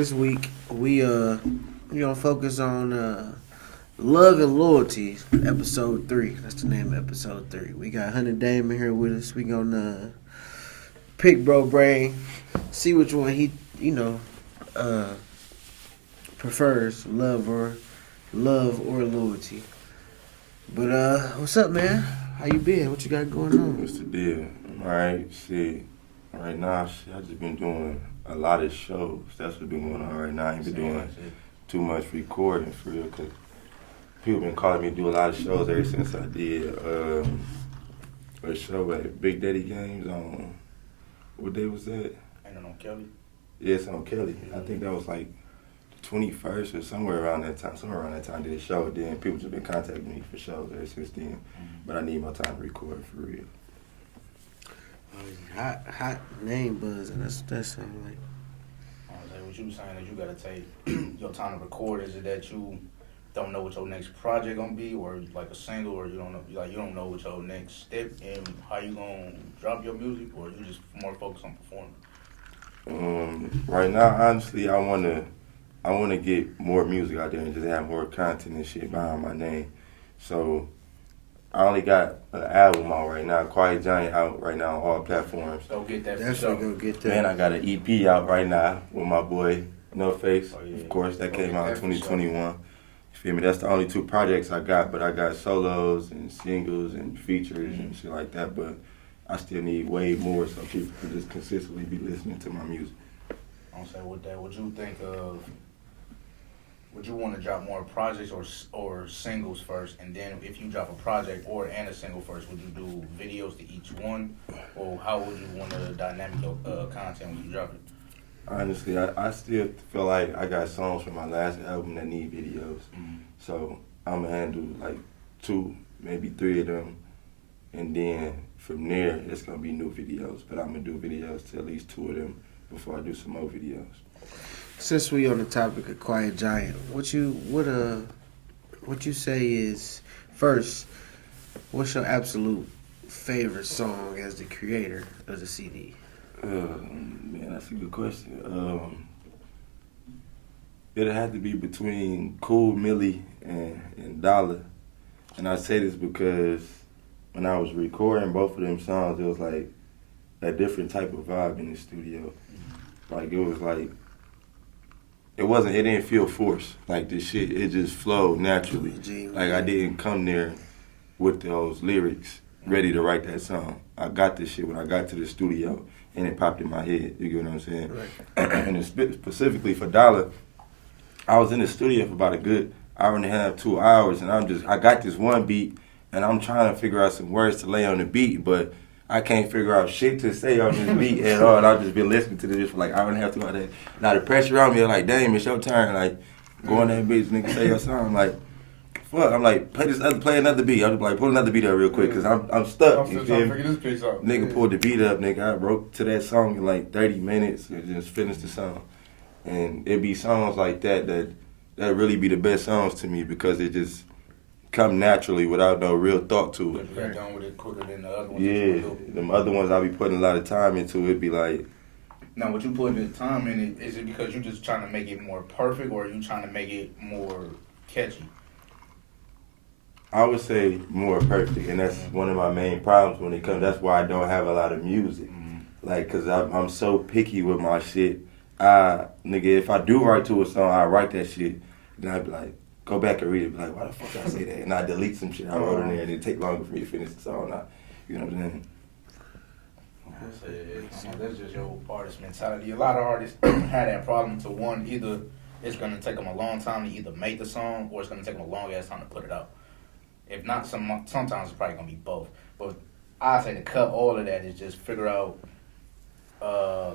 this week we gonna focus on love and loyalty, episode 3. That's the name of episode 3. We got Hunnit Dame in here with us. We gonna pick bro brain, see which one he prefers, love or loyalty. But what's up, man? How you been? What you got going on? What's the deal? Alright, shit. Right now, shit, I just been doing a lot of shows. That's what's been going on right now. I ain't been doing too much recording for real, because people been calling me to do a lot of shows ever since I did a show at Big Daddy Games on, what day was that? Ain't it on Kelly? Yeah, it's on Kelly. I think that was like the 21st or somewhere around that time. I did a show. Then people just been contacting me for shows ever since then. But I need my time to record for real. Hot name buzz, and that sound like. What you saying is you gotta take your time to record. Is it that you don't know what your next project gonna be, or like a single, or you don't know what your next step and how you gonna drop your music, or you just more focused on performing? Right now, honestly, I wanna get more music out there and just have more content and shit behind my name. So I only got an album out right now, Quiet Giant out right now on all platforms. Go get that. Definitely go get that. And I got an EP out right now with my boy NoFace. Oh, yeah. Of course, that Go came get out in that for 2021. You feel me? That's the only 2 projects I got, but I got solos and singles and features and shit like that. But I still need way more so people can just consistently be listening to my music. I'm saying with that, would you think of? Would you want to drop more projects or singles first, and then if you drop a project and a single first, would you do videos to each one, or how would you want to dynamic your content when you drop it? Honestly, I still feel like I got songs from my last album that need videos. So I'm going to handle like 2, maybe 3 of them. And then from there, it's going to be new videos. But I'm going to do videos to at least 2 of them before I do some more videos. Since we on the topic of Quiet Giant, what you say is, first, what's your absolute favorite song as the creator of the CD? Man, that's a good question. It'll have to be between Cool Millie and Dollar. And I say this because when I was recording both of them songs, it was like a different type of vibe in the studio. Like, it was like, it didn't feel forced. Like, this shit, it just flowed naturally. Like, I didn't come there with those lyrics ready to write that song. I got this shit when I got to the studio, and it popped in my head. You get what I'm saying? Right. And specifically for Dollar, I was in the studio for about a good hour and a half, 2 hours, and I got this one beat, and I'm trying to figure out some words to lay on the beat, but I can't figure out shit to say on this beat at all. And I've just been listening to this for like an hour and a half, 2 hours. Now the pressure on me, like, damn, it's your turn. Like, go on that bitch, nigga, say your song. I'm like, fuck. I'm like, play another beat. I'm like, pull another beat up real quick, because I'm stuck. I'm still trying to figure this bitch out. Nigga pulled the beat up, nigga. I wrote to that song in like 30 minutes and just finished the song. And it be songs like that really be the best songs to me, because it just come naturally without no real thought to it. You got done with it quicker than the other ones. Yeah, them other ones I be putting a lot of time into. It be like. Now, what you put the time in it, is it because you just trying to make it more perfect, or are you trying to make it more catchy? I would say more perfect, and that's one of my main problems when it comes. That's why I don't have a lot of music, like, cause I'm so picky with my shit. Nigga, if I do write to a song, I write that shit, then I be like, go back and read it, be like, why the fuck did I say that? And I delete some shit I wrote in there, and it take longer for me to finish the song. You know what I'm saying? That's just your artist mentality. A lot of artists have that problem. To one, either it's gonna take them a long time to either make the song, or it's gonna take them a long ass time to put it out. If not, sometimes it's probably gonna be both. But I say to cut all of that is just figure out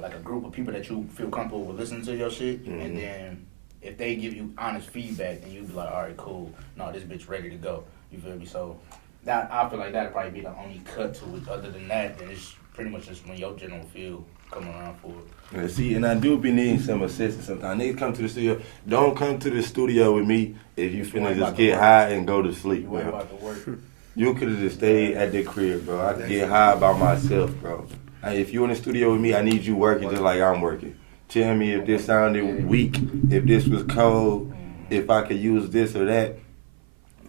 like a group of people that you feel comfortable with listening to your shit, and then if they give you honest feedback, then you be like, all right, cool. No, this bitch ready to go. You feel me? So that, I feel like that'd probably be the only cut to it. Other than that, then it's pretty much just when your general feel coming around for it. Yeah, see, and I do be needing some assistance sometimes. Niggas come to the studio. Don't come to the studio with me if you finna just get high and go to sleep, You ain't bro. about to work. You could have just stayed at the crib, bro. I could get high by myself, bro. If you in the studio with me, I need you working just like I'm working. tell me if this sounded weak, if this was cold, if I could use this or that.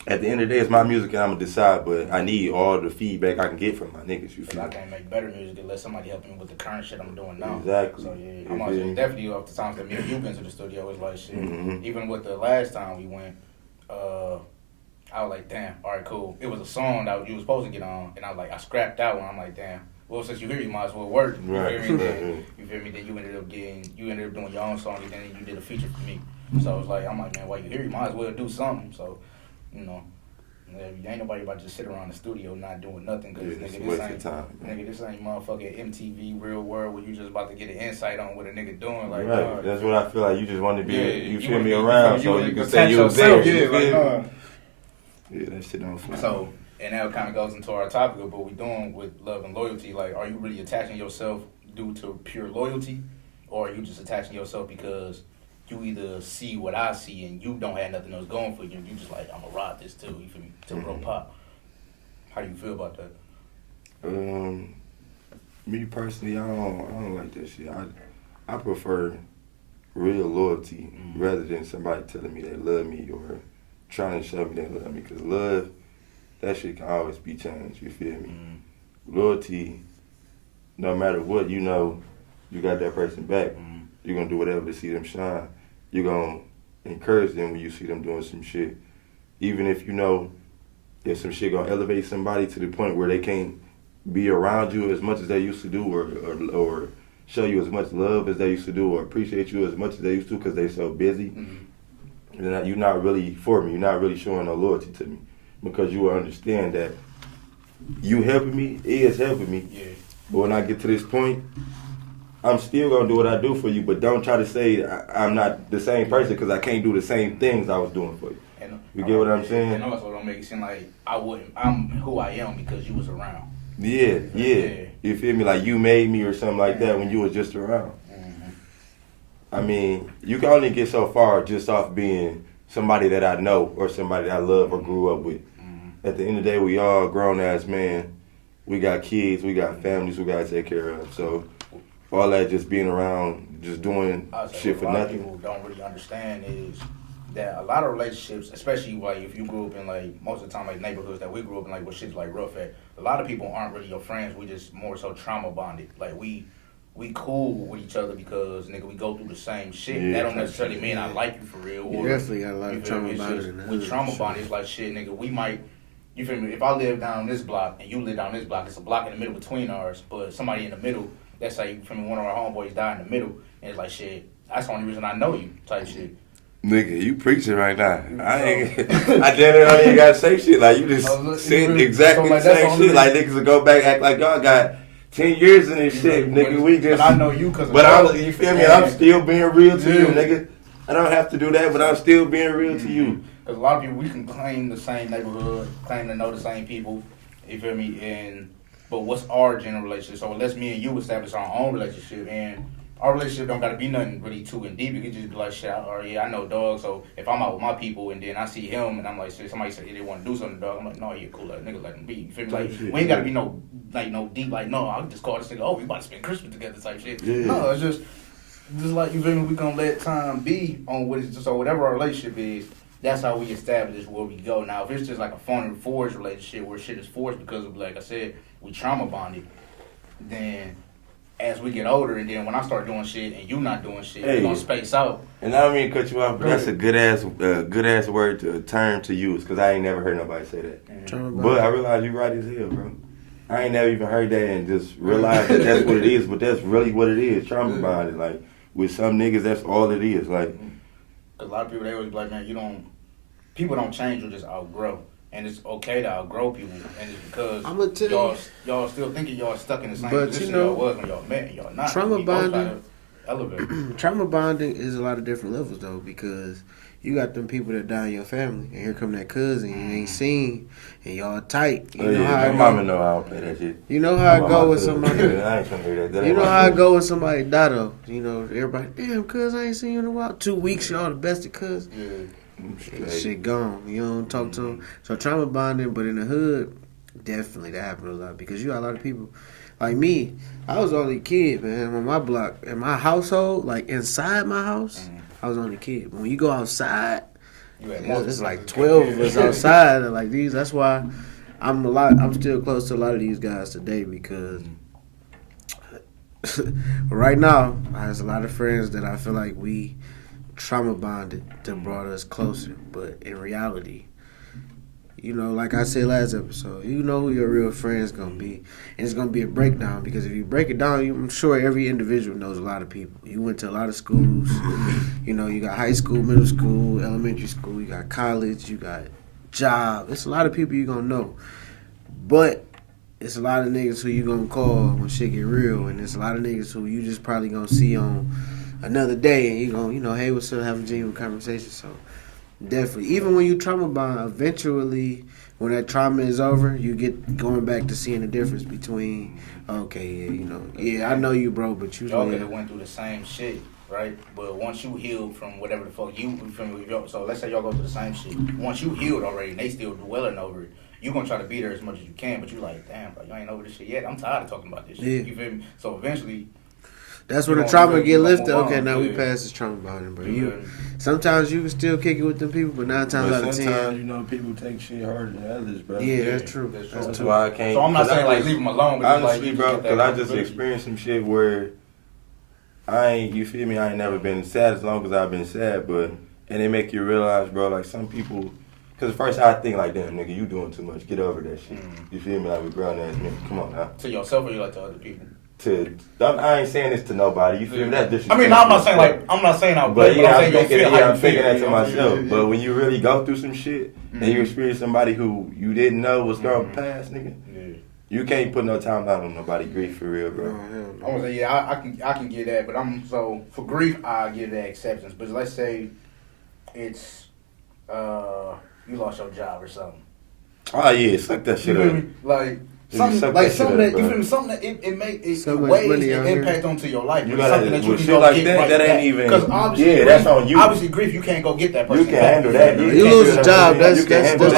At the end of the day, it's my music and I'm going to decide, but I need all the feedback I can get from my niggas, you feel I me? can't make better music unless somebody helping me with the current shit I'm doing now. Exactly. So yeah, I'm also definitely off the times that me and you been to the studio. It's like shit. Even with the last time we went, I was like, damn, all right, cool. It was a song that you was supposed to get on, and I was like, I scrapped that one. I'm like, damn. Well, since you're here, you might as well work. You Right. feel me? You feel me? Then you ended up doing your own song, and then you did a feature for me. So it's like, I'm like, man, while you here, you might as well do something. So, you know. Ain't nobody about to just sit around the studio not doing nothing because nigga, this ain't motherfucking MTV Real World where you just about to get an insight on what a nigga doing. Like, right. That's what I feel like. You just want to be, you feel me, around so you can say you was there. Yeah, that shit don't fly. So, and that kind of goes into our topic of what we doing with love and loyalty. Like, are you really attaching yourself due to pure loyalty, or are you just attaching yourself because you either see what I see and you don't have nothing else going for you, and you just like, I'm gonna ride this too, you feel me, till bro pop. How do you feel about that? Me personally, I don't like that shit. I prefer real loyalty rather than somebody telling me they love me or trying to show me they love me. Because love, that shit can always be changed, you feel me? Loyalty, no matter what, you know, you got that person back. You're going to do whatever to see them shine. You're going to encourage them when you see them doing some shit. Even if you know if some shit going to elevate somebody to the point where they can't be around you as much as they used to do or show you as much love as they used to do or appreciate you as much as they used to because they so busy, then you're not really for me. You're not really showing no loyalty to me because you will understand that you helping me is helping me. Yeah. But when I get to this point, I'm still going to do what I do for you, but don't try to say I'm not the same person because I can't do the same things I was doing for you. You get what I'm saying? And also don't make it seem like I'm who I am because you was around. Yeah. You feel me? Like you made me or something like that when you was just around. I mean, you can only get so far just off being somebody that I know or somebody that I love or grew up with. At the end of the day, we all grown ass men. We got kids, we got families we got to take care of. So all that just being around, just doing shit for nothing. A lot of people don't really understand is that a lot of relationships, especially like if you grew up in like most of the time like neighborhoods that we grew up in, like where shit's like rough at, a lot of people aren't really your friends. We just more so trauma bonded. Like we cool with each other because nigga we go through the same shit. That don't necessarily mean I like you for real. You definitely got a lot of trauma bonded. We trauma bonded. It's like shit, nigga. We might. You feel me? If I live down this block and you live down this block, it's a block in the middle between ours. But somebody in the middle, that's like, you feel me, one of our homeboys died in the middle. And it's like, shit, that's the only reason I know you, type shit. Nigga, you preaching right now. I don't even gotta say shit. Like, you just saying exactly the same shit. Like, niggas will go back, act like y'all got 10 years in this shit, nigga. We just. But I know you because you feel me? I'm still being real to you, nigga. I don't have to do that, but I'm still being real to you. Because a lot of people, we can claim the same neighborhood, claim to know the same people, you feel me? But what's our general relationship? So unless me and you establish our own relationship, and our relationship don't got to be nothing really too in deep. It could just be like, shit, I know dog. So if I'm out with my people and then I see him and I'm like, shit, somebody say they want to do something, dog. I'm like, no, yeah, cool, nigga, let him be. You feel me? Like, we ain't got to be no deep, like, no, I just call this nigga, we about to spend Christmas together type shit. Yeah. No, it's just like, you feel me? We gonna let time be on what it's, so whatever our relationship is. That's how we establish where we go. Now, if it's just like a phone and forged relationship where shit is forced because of, like I said, we trauma bonded, then as we get older and then when I start doing shit and you not doing shit, we're going to space out. And I don't mean to cut you off, but that's a good ass word to term to use because I ain't never heard nobody say that. But I realize you right as hell, bro. I ain't never even heard that and just realized that that's what it is, but that's really what it is, trauma bonded. Like, with some niggas, that's all it is. Like, a lot of people, they always be like, man, people don't change, you just outgrow. And it's okay to outgrow people. And it's because y'all still thinking y'all stuck in the same position y'all was when y'all met and y'all not. Trauma bonding. Elevate. Trauma bonding is a lot of different levels though, because you got them people that die in your family, and here come that cousin you ain't seen, and y'all tight. You know how my mama know I don't play that shit. You know how I go with somebody. I ain't trying to hear that. You know how I go with somebody die though. You know, everybody, damn, cuz I ain't seen you in a while. 2 weeks, y'all the best of cuz. Shit gone. You don't talk to them. So trauma bonding, but in the hood, definitely that happens a lot because you got a lot of people like me. I was the only kid, man, on my block. In my household, like inside my house, I was the only kid. But when you go outside, it's like 12 of us outside. And like these, that's why I'm still close to a lot of these guys today because right now, I have a lot of friends that I feel like we trauma bonded that brought us closer. But in reality, you know, like I said last episode, you know who your real friend is going to be. And it's going to be a breakdown because if you break it down, I'm sure every individual knows a lot of people. You went to a lot of schools. You know, you got high school, middle school, elementary school. You got college. You got job. It's a lot of people you're going to know. But it's a lot of niggas who you going to call when shit get real. And it's a lot of niggas who you just probably going to see on another day. And you going to, you know, hey, what's up, have a genuine conversation. So definitely. Even when you trauma bond, eventually, when that trauma is over, you get going back to seeing the difference between, okay, yeah, you know, yeah, I know you, bro, but you... Y'all could have went through the same shit, right? But once you healed from whatever the fuck so let's say y'all go through the same shit. Once you healed already and they still dwelling over it, you going to try to be there as much as you can, but you like, damn, bro, you ain't over this shit yet. I'm tired of talking about this shit. Yeah. You feel me? So eventually... That's when the trauma get lifted. Okay, now we past this trauma bonding, bro. Sometimes you can still kick it with them people, but 9 times out of 10, sometimes, you know, people take shit harder than others, bro. Yeah, that's true. That's why I can't. So I'm not saying like leave them alone, but honestly, like, bro, because I just experienced some shit where you feel me? I ain't never been sad as long as I've been sad, but and they make you realize, bro, like some people. Because at first I think like, damn, nigga, you doing too much. Get over that shit. You feel me? Like we grown ass nigga. Come on now. To yourself or you like to other people? I ain't saying this to nobody. You feel me? That's disrespectful. I mean, no, I'm not saying I'm thinking that to myself. But when you really go through some shit and you experience somebody who you didn't know was going to pass, nigga, you can't put no timeline on nobody grief for real, bro. I'm gonna say I can get that, but for grief I give that exceptions. But let's say it's you lost your job or something. Oh yeah, suck that shit up. Like. Something that you feel me? Something that it weighs an impact onto your life. You gotta, something that you can go like get that, right that ain't back. even. Because obviously, that's on you. Obviously, grief you can't go get that person. You can handle that. You lose a job. That's like shit. But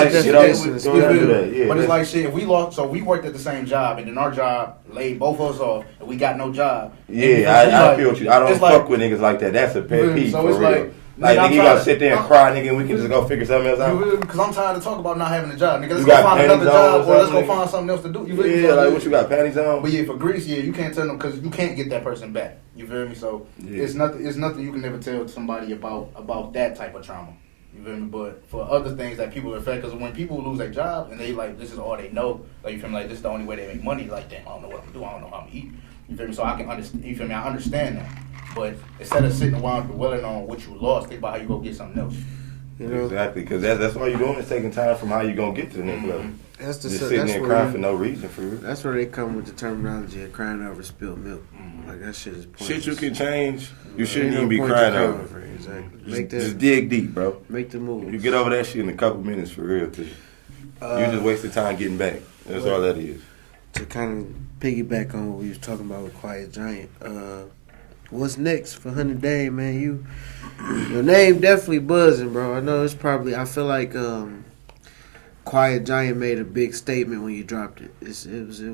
it's like shit. If we lost, so we worked at the same job, and then our job laid both of us off, and we got no job. Yeah, I feel what you. I don't fuck with niggas like that. That's a pet peeve for real. Like, nigga, you gotta sit there and cry, nigga, and we can just go figure something else out. Because I'm tired of talking about not having a job, nigga. Let's go find another job, or let's go find something else to do. You feel me? Yeah, like what you got, panties on? But yeah, for Greece, you can't tell them because you can't get that person back. You feel me? So it's nothing you can never tell somebody about that type of trauma. You feel me? But for other things that people are affected, because when people lose their job and they like this is all they know, like you feel me? Like this is the only way they make money. Like damn, I don't know what I'm gonna do. I don't know how I'm gonna eat. You feel me? So I can understand. You feel me? I understand that. But instead of sitting around dwelling on what you lost, think about how you go get something else. You know? Exactly, because that's all you're doing is taking time from how you gonna get to the next level. Just sitting there crying for no reason, for real. That's where they come with the terminology of crying over spilled milk. Like that shit is pointless. Shit you can change, you shouldn't even be crying over. Exactly. Just dig deep, bro. Make the move. You get over that shit in a couple minutes, for real, too. You just wasted time getting back. That's all that is. To kind of piggyback on what we was talking about with Quiet Giant, what's next for Hunnit Dame, man? Your name definitely buzzing, bro. I know it's probably. I feel like Quiet Giant made a big statement when you dropped it. There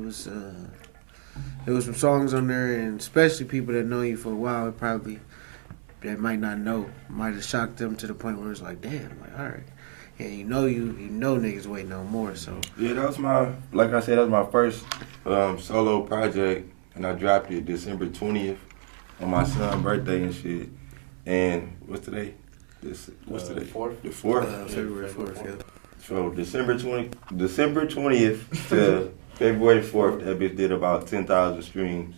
was some songs on there, and especially people that know you for a while, that might not know, might have shocked them to the point where it's like, damn, like all right. And you know niggas waiting on more. So yeah, that was my first solo project, and I dropped it December 20th. On my son's birthday and shit. And what's today? What's today? 4th? The 4th? February 4th, yeah. So December 20th to February 4th, that bitch did about 10,000 streams.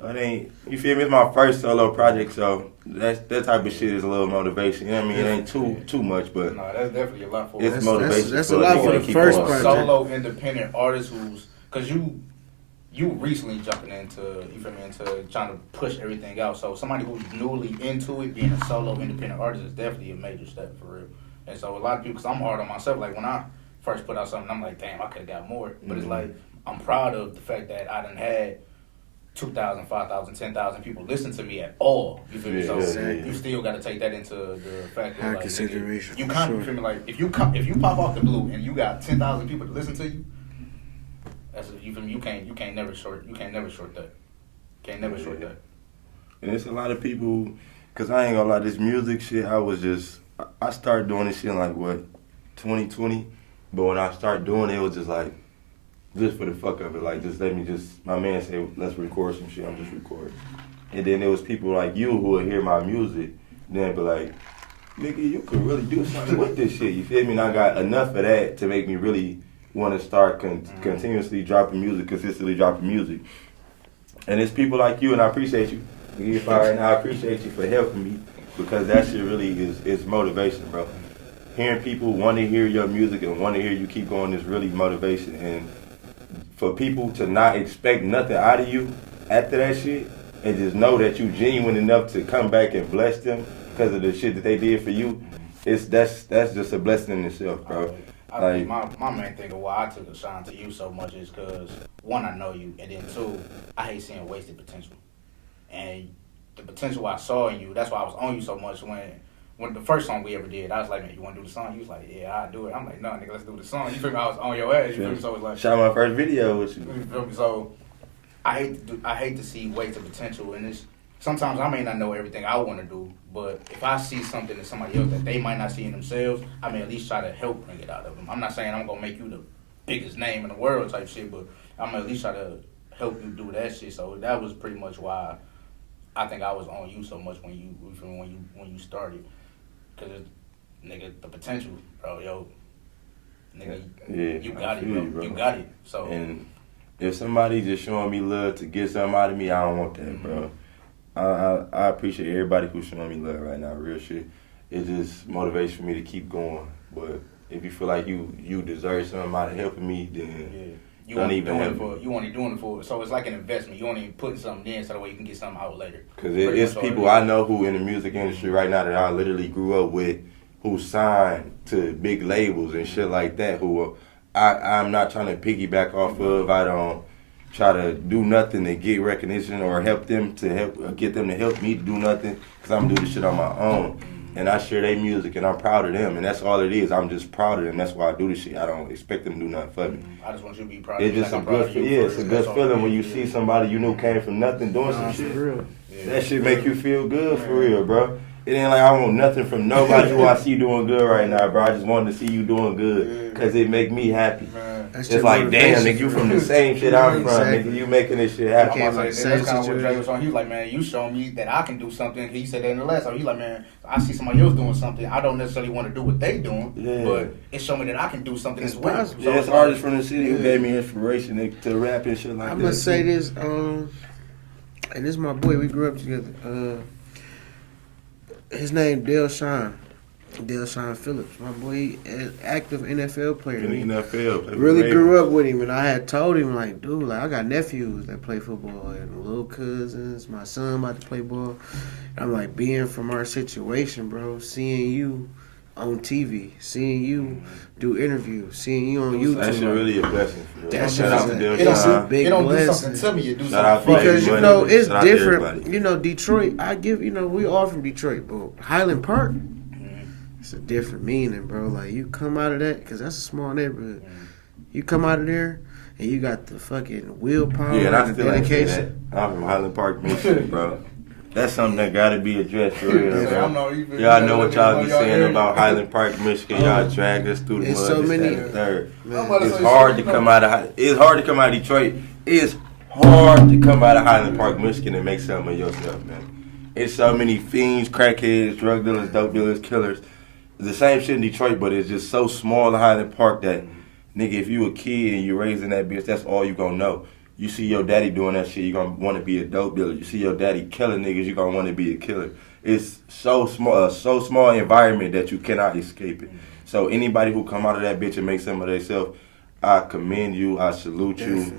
So it ain't, you feel me? It's my first solo project, so that type of shit is a little motivation. You know what I mean? It ain't too much, but no, that's definitely a lot for it's motivation. That's a lot for the first project. Solo independent artist because you recently jumping into trying to push everything out. So somebody who's newly into it, being a solo independent artist is definitely a major step for real. And so a lot of people, because I'm hard on myself, like when I first put out something, I'm like, damn, I could have got more. But it's like, I'm proud of the fact that I done had 2,000, 5,000, 10,000 people listen to me at all. You feel me? So you still got to take that into the fact that consideration. You kind of feel me? Like if you pop off the blue and you got 10,000 people to listen to you, that's you feel me? You can't never short that. Can't never short that. And it's a lot of people, cause I ain't gonna lie, this music shit, I started doing this shit in like what, 2020? But when I started doing it, it was just like, just for the fuck of it, like just let me my man said, let's record some shit, I'm just recording. And then there was people like you who would hear my music, then be like, nigga, you could really do something with this shit, you feel me? And I got enough of that to make me really want to start continuously dropping music, consistently dropping music. And it's people like you, and I appreciate you. And I appreciate you for helping me, because that shit really is motivation, bro. Hearing people want to hear your music and want to hear you keep going is really motivation. And for people to not expect nothing out of you after that shit, and just know that you genuine enough to come back and bless them because of the shit that they did for you, that's just a blessing in itself, bro. I think my main thing of why I took a shine to you so much is because, one, I know you, and then two, I hate seeing wasted potential. And the potential I saw in you, that's why I was on you so much when the first song we ever did, I was like, man, you want to do the song? You was like, yeah, I'll do it. I'm like, no, nigga, let's do the song. You feel me? I was on your ass. You feel me? So it's like, shot my first video with you. You feel me? So I hate to see wasted potential, and it's sometimes I may not know everything I want to do, but if I see something in somebody else that they might not see in themselves, I may at least try to help bring it out of them. I'm not saying I'm gonna make you the biggest name in the world type shit, but I'm gonna at least try to help you do that shit. So that was pretty much why I think I was on you so much when you started, cause nigga, the potential, bro, yo, nigga, yeah, you got it, bro. You got it. So. And if somebody just showing me love to get something out of me, I don't want that, bro. I appreciate everybody who's showing me love right now, real shit. It's just motivation for me to keep going. But if you feel like you deserve somebody helping me, then you only doing it for, so it's like an investment. You only putting something in so that way you can get something out later. Because it's people I know who in the music industry right now that I literally grew up with, who signed to big labels and shit like that, who I'm not trying to piggyback off of. I don't try to do nothing to get recognition or get them to help me to do nothing, because I'm doing this shit on my own. And I share their music, and I'm proud of them, and that's all it is. I'm just proud of them. That's why I do this shit. I don't expect them to do nothing for me. I just want you to be proud. It's just a good, it's a good feeling when you see somebody you knew came from nothing doing some shit. Real. That shit make you feel good for real, bro. It ain't like I want nothing from nobody who I see doing good right now, bro. I just wanted to see you doing good, because it make me happy. It's like, damn, nigga, you from the same shit I'm from, nigga. You making this shit happen. That's kind of what Dre was on. He was like, man, you showing me that I can do something. He said that in the last time. He like, man, I see somebody else doing something. I don't necessarily want to do what they doing, but it showed me that I can do something as well. So it's artists from the city who gave me inspiration to rap and shit like that. I'm gonna say this, and this is my boy. We grew up together. His name Delshawn Phillips. My boy, active NFL player. Really grew up with him, and I had told him, like, dude, like, I got nephews that play football and little cousins. My son about to play ball. And I'm like, being from our situation, bro, seeing you on TV, seeing you do interviews, seeing you on YouTube. That's really a blessing. That's a big blessing. It don't do blessing. something to me. It do something because it's different. Detroit. We all from Detroit, but Highland Park, it's a different meaning, bro. Like, you come out of that, because that's a small neighborhood. You come out of there, and you got the fucking willpower and the dedication. I'm from Highland Park, Michigan, bro. That's something that gotta be addressed for real, bro. Y'all know what y'all be saying about Highland Park, Michigan. Y'all drag us through the mud. So many. It's hard to come out of. It's hard to come out of Detroit. It's hard to come out of Highland Park, Michigan, and make something of yourself, man. It's so many fiends, crackheads, drug dealers, dope dealers, killers. It's the same shit in Detroit, but it's just so small in Highland Park that, nigga, if you a kid and you raising that bitch, that's all you gonna know. You see your daddy doing that shit, you gonna want to be a dope dealer. You see your daddy killing niggas, you gonna want to be a killer. It's so small environment that you cannot escape it. So anybody who come out of that bitch and make something of themselves, I commend you, I salute you.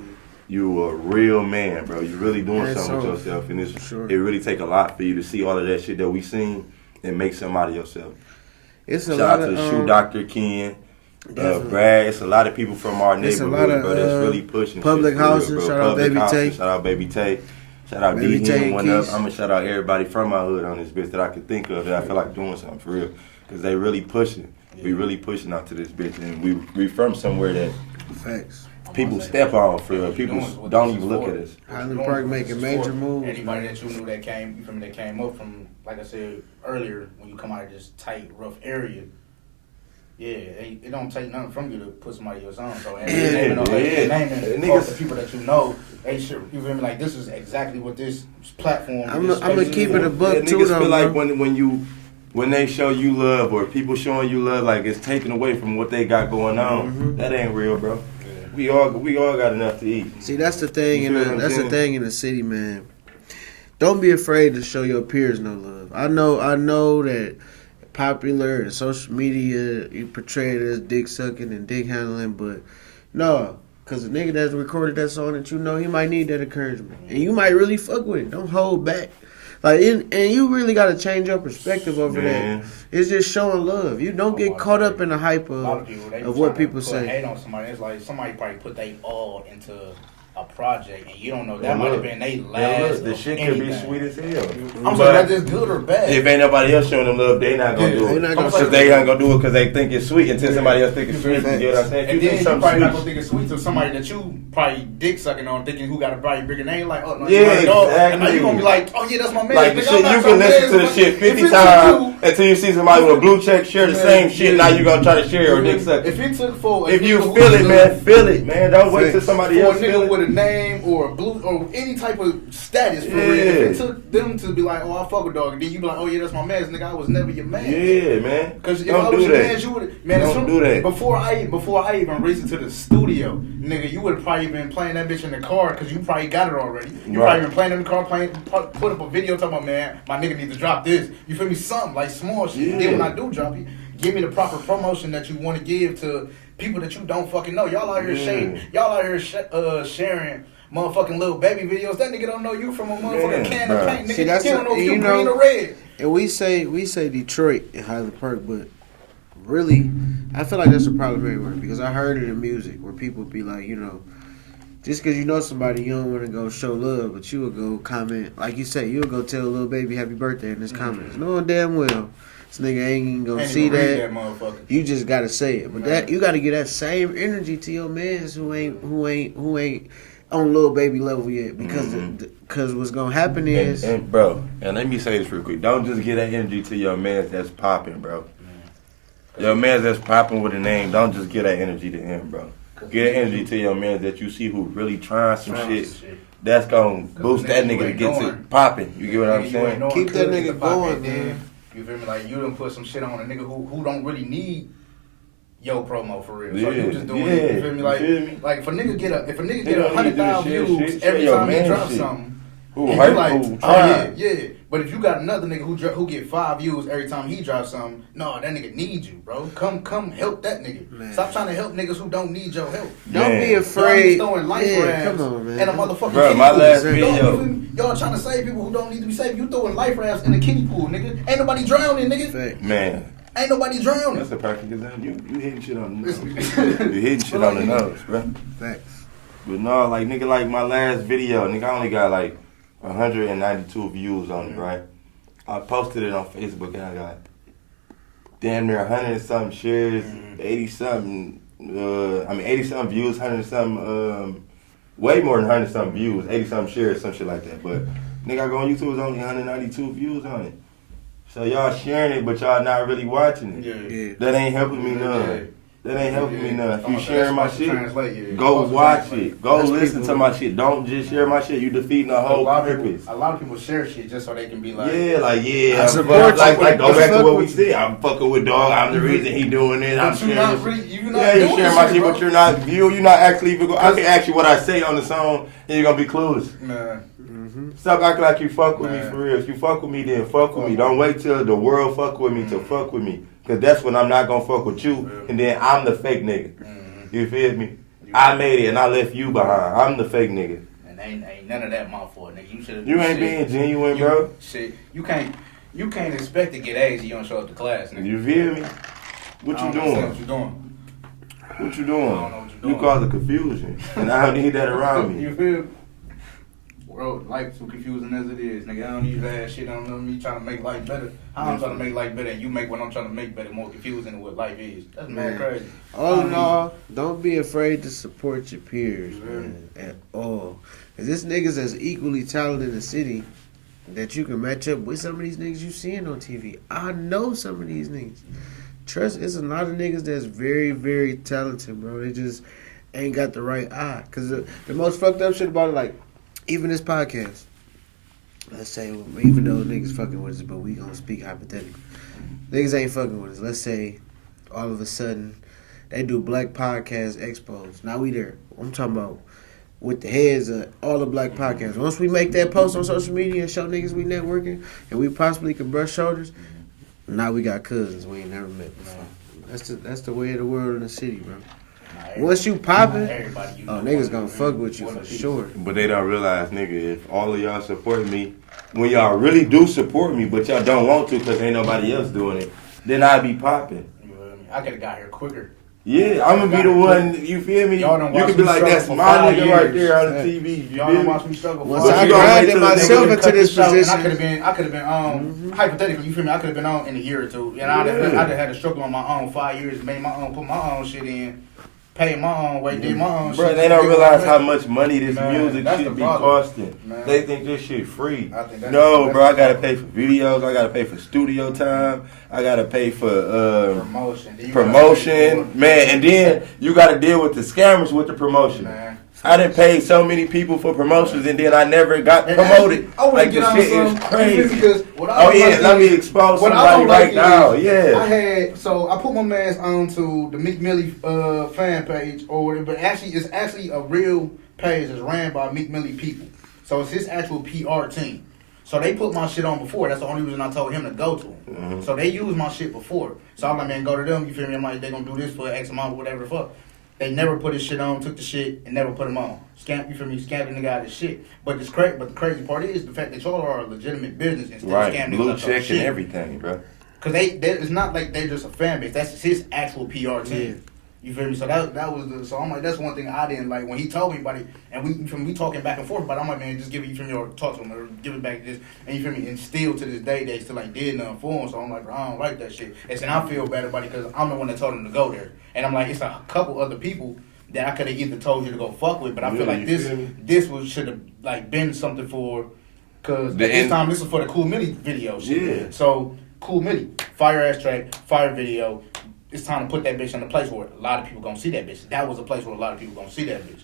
You a real man, bro. You really doing something with yourself, and it really take a lot for you to see all of that shit that we seen and make something out of yourself. Shout out to the Shoe Doctor Ken. Brad, it's a lot of people from our neighborhood, bro, that's really pushing public shit. Housing, shout out Baby Tay. Shout out Baby Tay. Shout out D-Hen, one up. I'm going to shout out everybody from my hood on this bitch that I can think of that I feel like doing something for real. Because they really pushing. We really pushing out to this bitch. And we from somewhere that... Facts. people step on for real. People don't even look at us. Highland Park making major moves. Anybody that you knew that came, that came up from, like I said earlier, when you come out of this tight, rough area, yeah, it don't take nothing from you to put somebody else on. So naming the people that you know, they should, you feel me? Like, this is exactly what this platform. I'm gonna keep it a buck too, niggas though. Feel like when they show you love or people showing you love, like it's taken away from what they got going on. Mm-hmm. That ain't real, bro. Yeah. We all got enough to eat. See, that's the thing. The thing in the city, man. Don't be afraid to show your peers no love. I know that popular and social media, you portray it as dick sucking and dick handling, but no, because the nigga that's recorded that song that you know, he might need that encouragement, and you might really fuck with it. Don't hold back, like, and you really got to change your perspective over that. It's just showing love. You don't get caught up in the hype of what people say. Hate on somebody. It's like somebody probably put they all into a project, and you don't know that might have been they last. The shit could be sweet as hell. I'm saying that is good or bad. If ain't nobody else showing them love, they not gonna do it. Because they ain't gonna do it because they think it's sweet until somebody else think it's sweet. You know what I'm saying? And then you probably not gonna think it's sweet to somebody that you probably dick sucking on, thinking who got a probably bigger name. Like, oh no, exactly. And now you gonna be like, oh yeah, that's my man. Like the shit, you can listen to the shit 50 times until you see somebody with a blue check share the same shit. Now you gonna try to share or dick suck. If you feel it, man. Don't wait till somebody else feel it. With a name or blue or any type of status for real. If it took them to be like, oh, I fuck with dog, and then you be like, oh yeah, that's my man, nigga. I was never your man. Yeah, man. Because if I was your man, you would, man. Don't do that. Before I even raced into the studio, nigga, you would have probably been playing that bitch in the car because you probably got it already. You probably been playing in the car, put up a video talking about, man, my nigga needs to drop this. You feel me? Something like small shit. Yeah. Then when I do drop it, give me the proper promotion that you want to give to people that you don't fucking know. Y'all out here sharing motherfucking little baby videos. That nigga don't know you from a motherfucking can of paint. Nigga, see, that's don't know if you green or red. And we say Detroit and Highland Park, but really, I feel like that's a problem everywhere because I heard it in music where people be like, you know, just because you know somebody, you don't want to go show love, but you will go comment, like you say, you'll go tell a little baby happy birthday in his comments, knowing damn well this nigga ain't even gonna see that. You just gotta say it, but that you gotta get that same energy to your mans who ain't on little baby level yet, because what's gonna happen is and bro, and let me say this real quick. Don't just get that energy to your man that's popping, bro. Your man that's popping with a name, don't just get that energy to him, bro. Get that energy to your man that you see who really trying some shit. That's gonna boost that nigga to get to popping. You get what I'm saying? Keep that nigga going, man. You feel me? Like, you done put some shit on a nigga who don't really need your promo for real. So you just doing it. You feel me? Like if a nigga get 100,000 views every time he drops something, and you like, oh yeah. But if you got another nigga who get 5 views every time he drops something, no, that nigga needs you, bro. Come help that nigga. Man. Stop trying to help niggas who don't need your help. Don't be afraid. Y'all throwing life rafts come on, man. And a motherfucking bro, kiddie my pool. last video. Y'all trying to save people who don't need to be saved. You throwing life rafts in a kiddie pool, nigga. Ain't nobody drowning, nigga. Fact. Man. Ain't nobody drowning. That's a perfect example. You hitting shit on the nose. You hitting shit on the nose, bro. Facts. But no, like, nigga, like my last video, nigga, I only got like 192 views on it, right? I posted it on Facebook and I got damn near 100 and something shares, 80 something views, 100 and something, way more than 100 and something views, 80 something shares, some shit like that. But nigga, I go on YouTube, it's only 192 views on it. So y'all sharing it, but y'all not really watching it. Yeah. That ain't helping me none. That ain't helping me none. If you sharing my shit, go watch it. Go listen to my shit. Don't just share my shit. You defeating the whole purpose. A lot of people share shit just so they can be like, I support you. Like go back to what we said. I'm fucking with dog. I'm the reason he doing it. I'm sharing. You sharing my shit, but you're not viewing. You're not actually even going. I can ask you what I say on the song, and you're gonna be clueless. Nah. Stop acting like you fuck with me for real. If you fuck with me, then fuck with me. Don't wait till the world fuck with me to fuck with me. Cause that's when I'm not gonna fuck with you, and then I'm the fake nigga. You feel me? I made it and I left you behind. I'm the fake nigga. And ain't none of that my fault, nigga. You ain't being genuine, bro. Shit, you can't expect to get A's if you don't show up to class, nigga. You feel me? What you doing? What you doing? What you doing? You cause a confusion, and I don't need that around me. You feel me? bro, life too confusing as it is, nigga. I don't need that shit. I don't know me trying to make life better. How I'm trying to make life better, and you make what I'm trying to make better more confusing than what life is. That's mad crazy. All in all, don't be afraid to support your peers, man, at all. Cause this niggas that's equally talented in the city that you can match up with some of these niggas you seeing on TV. I know some of these niggas. Trust, it's a lot of niggas that's very, very talented, bro. They just ain't got the right eye. Cause the most fucked up shit about it, like, even this podcast, let's say, even though niggas fucking with us, but we gonna speak hypothetically. Niggas ain't fucking with us. Let's say, all of a sudden, they do Black Podcast Expos. Now we there. I'm talking about with the heads of all the Black podcasts. Once we make that post on social media and show niggas we networking and we possibly can brush shoulders, now we got cousins we ain't never met before. That's the way of the world in the city, bro. Once you poppin', niggas gonna fuck with you for sure. But they don't realize, nigga, if all of y'all support me, when y'all really do support me, but y'all don't want to because ain't nobody else doing it, then I be popping. I could have got here quicker. Yeah, I'm gonna be the one, you feel me? Y'all don't you watch can be me like, that's struggle my for nigga 5 right years. there on the TV. Y'all don't watch me struggle. Once I grinded myself into this position, I could have been hypothetically, you feel me? I could have been on in a year or two, and I'd have had a struggle on my own 5 years, made my own, put my own shit in, paid my own way, did my own shit. Bro, they don't realize how much money this music that's should the be problem. costing. Man. They think this shit free. I think that's No, bro, I gotta pay for videos. I gotta pay for studio time. I gotta pay for promotion, man. And then you gotta deal with the scammers with the promotion. Man. I done paid so many people for promotions and then I never got promoted. Like the shit is crazy. Oh yeah, let me expose somebody right now. Yeah. I put my man's onto the Meek Millie fan page or whatever, but it's actually a real page that's ran by Meek Millie people. So it's his actual PR team. So they put my shit on before. That's the only reason I told him to go to them. Mm-hmm. So they used my shit before. So I'm like, man, go to them. You feel me? I'm like, they gonna do this for X amount or whatever the fuck. They never put his shit on, took the shit, and never put him on. Scam, you feel me? Scammed the nigga out of his shit. But the crazy part is the fact that y'all are a legitimate business instead of scamming blue niggas check shit. and everything, bro. Cause it's not like they're just a fan base. That's his actual PR team. Yeah. You feel me? So that was so I'm like, that's one thing I didn't like when he told me about it, and we talking back and forth about it. I'm like, man, just give it, you feel me, or talk to him, or give it back this, and you feel me, and still to this day they still like did nothing for him. So I'm like, bro, I don't like that shit. And then I feel bad about it because I'm the one that told him to go there, and I'm like, it's a couple other people that I could have either told you to go fuck with, but I feel like this should have like been something for, cause this time this was for the Cool Millie video shit. Yeah. So Cool Millie, fire ass track, fire video. It's time to put that bitch in a place where a lot of people gonna see that bitch. That was a place where a lot of people gonna see that bitch,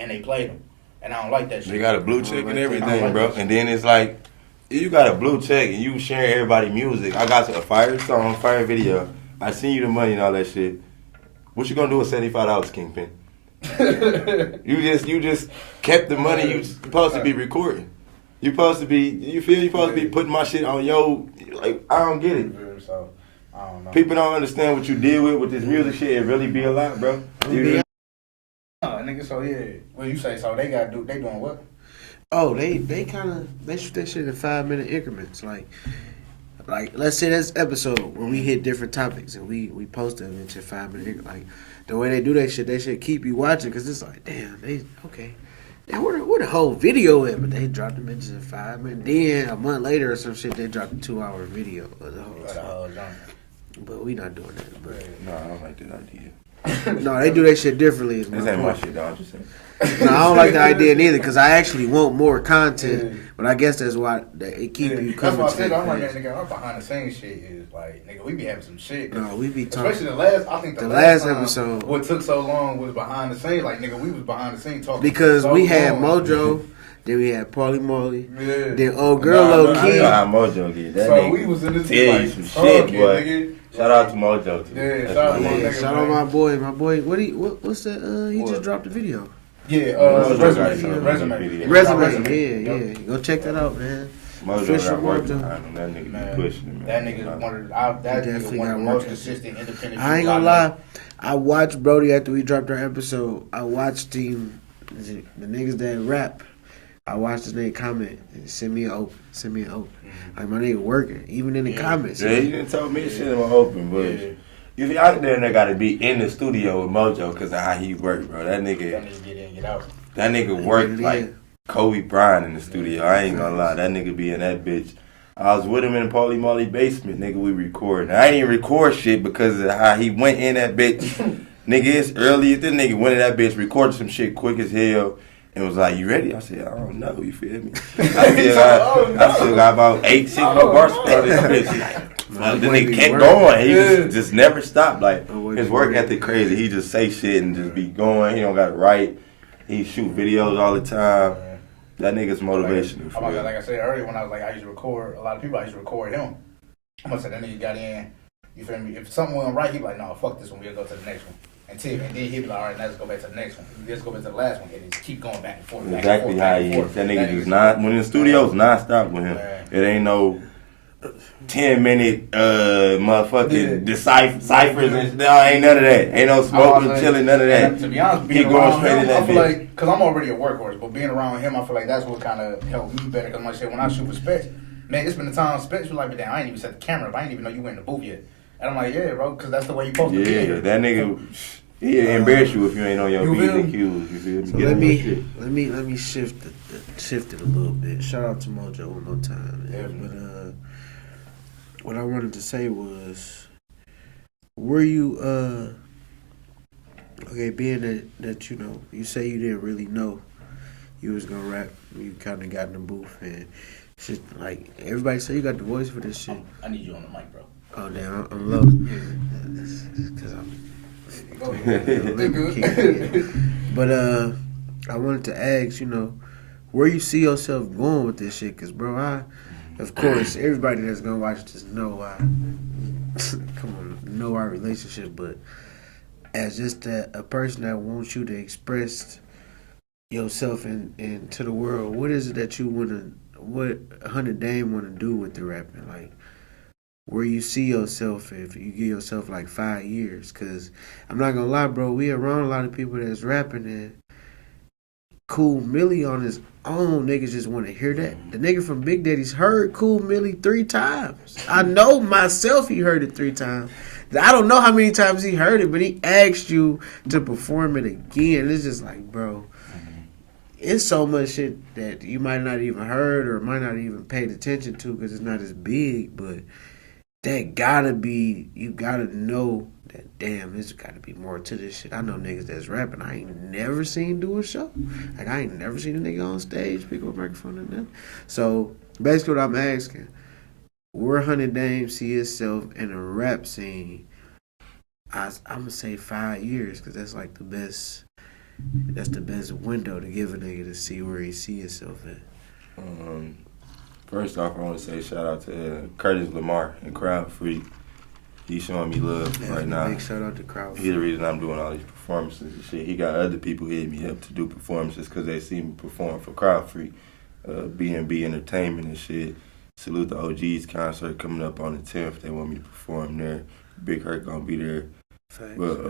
and they played them. And I don't like that shit. They got a blue check and everything, bro. And then it's like, you got a blue check and you sharing everybody music. I got a fire song, fire video. I seen you the money and all that shit. What you gonna do with $75, Kingpin? you just kept the money you supposed to be recording. You supposed to be putting my shit on yo. Like, I don't get it. So, I don't know. People don't understand what you deal with this music shit. It really be a lot, bro. Nigga, so yeah. Well, you say so. They doing what? Oh, they shoot that shit in 5-minute increments. Like let's say that's episode where we hit different topics and we post them into 5-minute increments. Like the way they do that shit, they should keep you watching because it's like, damn, Now, where the whole video at? But they dropped them into 5 minutes. Then a month later or some shit, they dropped a 2-hour video of the whole song. But we not doing that. But no, I don't like that idea. No, they do that shit differently. This ain't my shit, though. I'm just saying. No, I don't like the idea neither because I actually want more content. But I guess that's why it keep you coming. That's why I said I'm like, nigga, our behind the scenes shit is like, nigga, we be having some shit. No, we be talking. Especially the last episode. What took so long was behind the scenes. Like, nigga, we was behind the scenes talking. Because so we had long. Mojo, then we had Paulie Molly, yeah. then old girl Low Key. I know how Mojo get that. So we was in this like some shit, boy. Nigga. Shout out to Mojo too. Yeah, shout out my boy. What's that? He just dropped a video. Yeah, resume. Yeah. Go check that out, man. Mojo got working behind him. That nigga be pushing him. That nigga one of the most consistent independent. I ain't gonna lie. I watched Brody after we dropped our episode. I watched him, the niggas that rap. I watched his nigga comment and send me an open. Like my nigga working, even in the comments. Yeah, he didn't tell me shit was open, but you be out there and they gotta be in the studio with Mojo because of how he work, bro. That nigga get in, get out. That nigga worked like Kobe Bryant in the studio. I ain't gonna lie, that nigga be in that bitch. I was with him in the Poly Molly basement, nigga. We recording. I ain't even record shit because of how he went in that bitch. Nigga, it's early. This nigga went in that bitch, recorded some shit quick as hell, and was like, "You ready?" I said, "I don't know." You feel me? I still got about 6 more bars on this bitch. The nigga kept going. He just never stopped. Like his work ethic crazy. He just say shit and just be going. He don't got it right. He shoot videos all the time. That nigga's motivational. Like I said earlier, when I was like, I used to record a lot of people. I used to record him. I'm gonna say that nigga got in. You feel me? If something went right, he'd be like, "No, fuck this one. We'll go to the next one." And then he'd be like, "All right, now let's go back to the next one. Let's go back to the last one." And just keep going back and forth. Exactly how he is. That nigga just not when in the studio's non-stop with him. It ain't no 10-minute motherfucking ciphers and no, ain't none of that. Ain't no smoking, chilling, none of that. To be honest, being around him, I feel like, because I'm already a workhorse, but being around him, I feel like that's what kind of helped me better. Because like I said, when I shoot with Specs, man, it's been the time Specs was like, "But damn, I ain't even set the camera up. I ain't even know you went in the booth yet." And I'm like, "Yeah, bro, because that's the way you supposed to be." Yeah, that nigga, he'll embarrass you if you ain't on your P's and Q's. You feel me? So let me shift it a little bit. Shout out to Mojo one more time. But what I wanted to say was, were you okay? Being that you know, you say you didn't really know you was gonna rap. You kind of got in the booth and shit. Like everybody say, you got the voice for this shit. I need you on the mic, bro. Oh damn, I'm low. Because But I wanted to ask, you know, where you see yourself going with this shit? Cause bro, of course, everybody that's gonna watch this know know our relationship. But as just a person that wants you to express yourself into the world, what is it that you what Hunnit Dame wanna do with the rapping? Like, where you see yourself if you give yourself like 5 years? Cause I'm not gonna lie, bro, we around a lot of people that's rapping and Cool Millie on his own, niggas just want to hear that. The nigga from Big Daddy's heard Cool Millie 3 times. I know myself he heard it 3 times. I don't know how many times he heard it, but he asked you to perform it again. It's just like, bro, it's so much shit that you might not even heard or might not even paid attention to because it's not as big, but that gotta be, you gotta know that, damn, there's gotta be more to this shit. I know niggas that's rapping I ain't never seen do a show. Like, I ain't never seen a nigga on stage pick up a microphone and nothing. So, basically what I'm asking, where Hunnit Dame see himself in a rap scene, I'm gonna say 5 years, because that's like the best window to give a nigga to see where he see himself at. First off, I want to say shout out to Curtis Lamar and Crowd Freak. He's showing me love right now. Big shout out to Crowd Freak. He's the reason I'm doing all these performances and shit. He got other people hitting me up to do performances because they see me perform for Crowd Freak, B&B Entertainment and shit. Salute the OGs concert coming up on the 10th. They want me to perform there. Big Hurt gonna be there. Thanks. But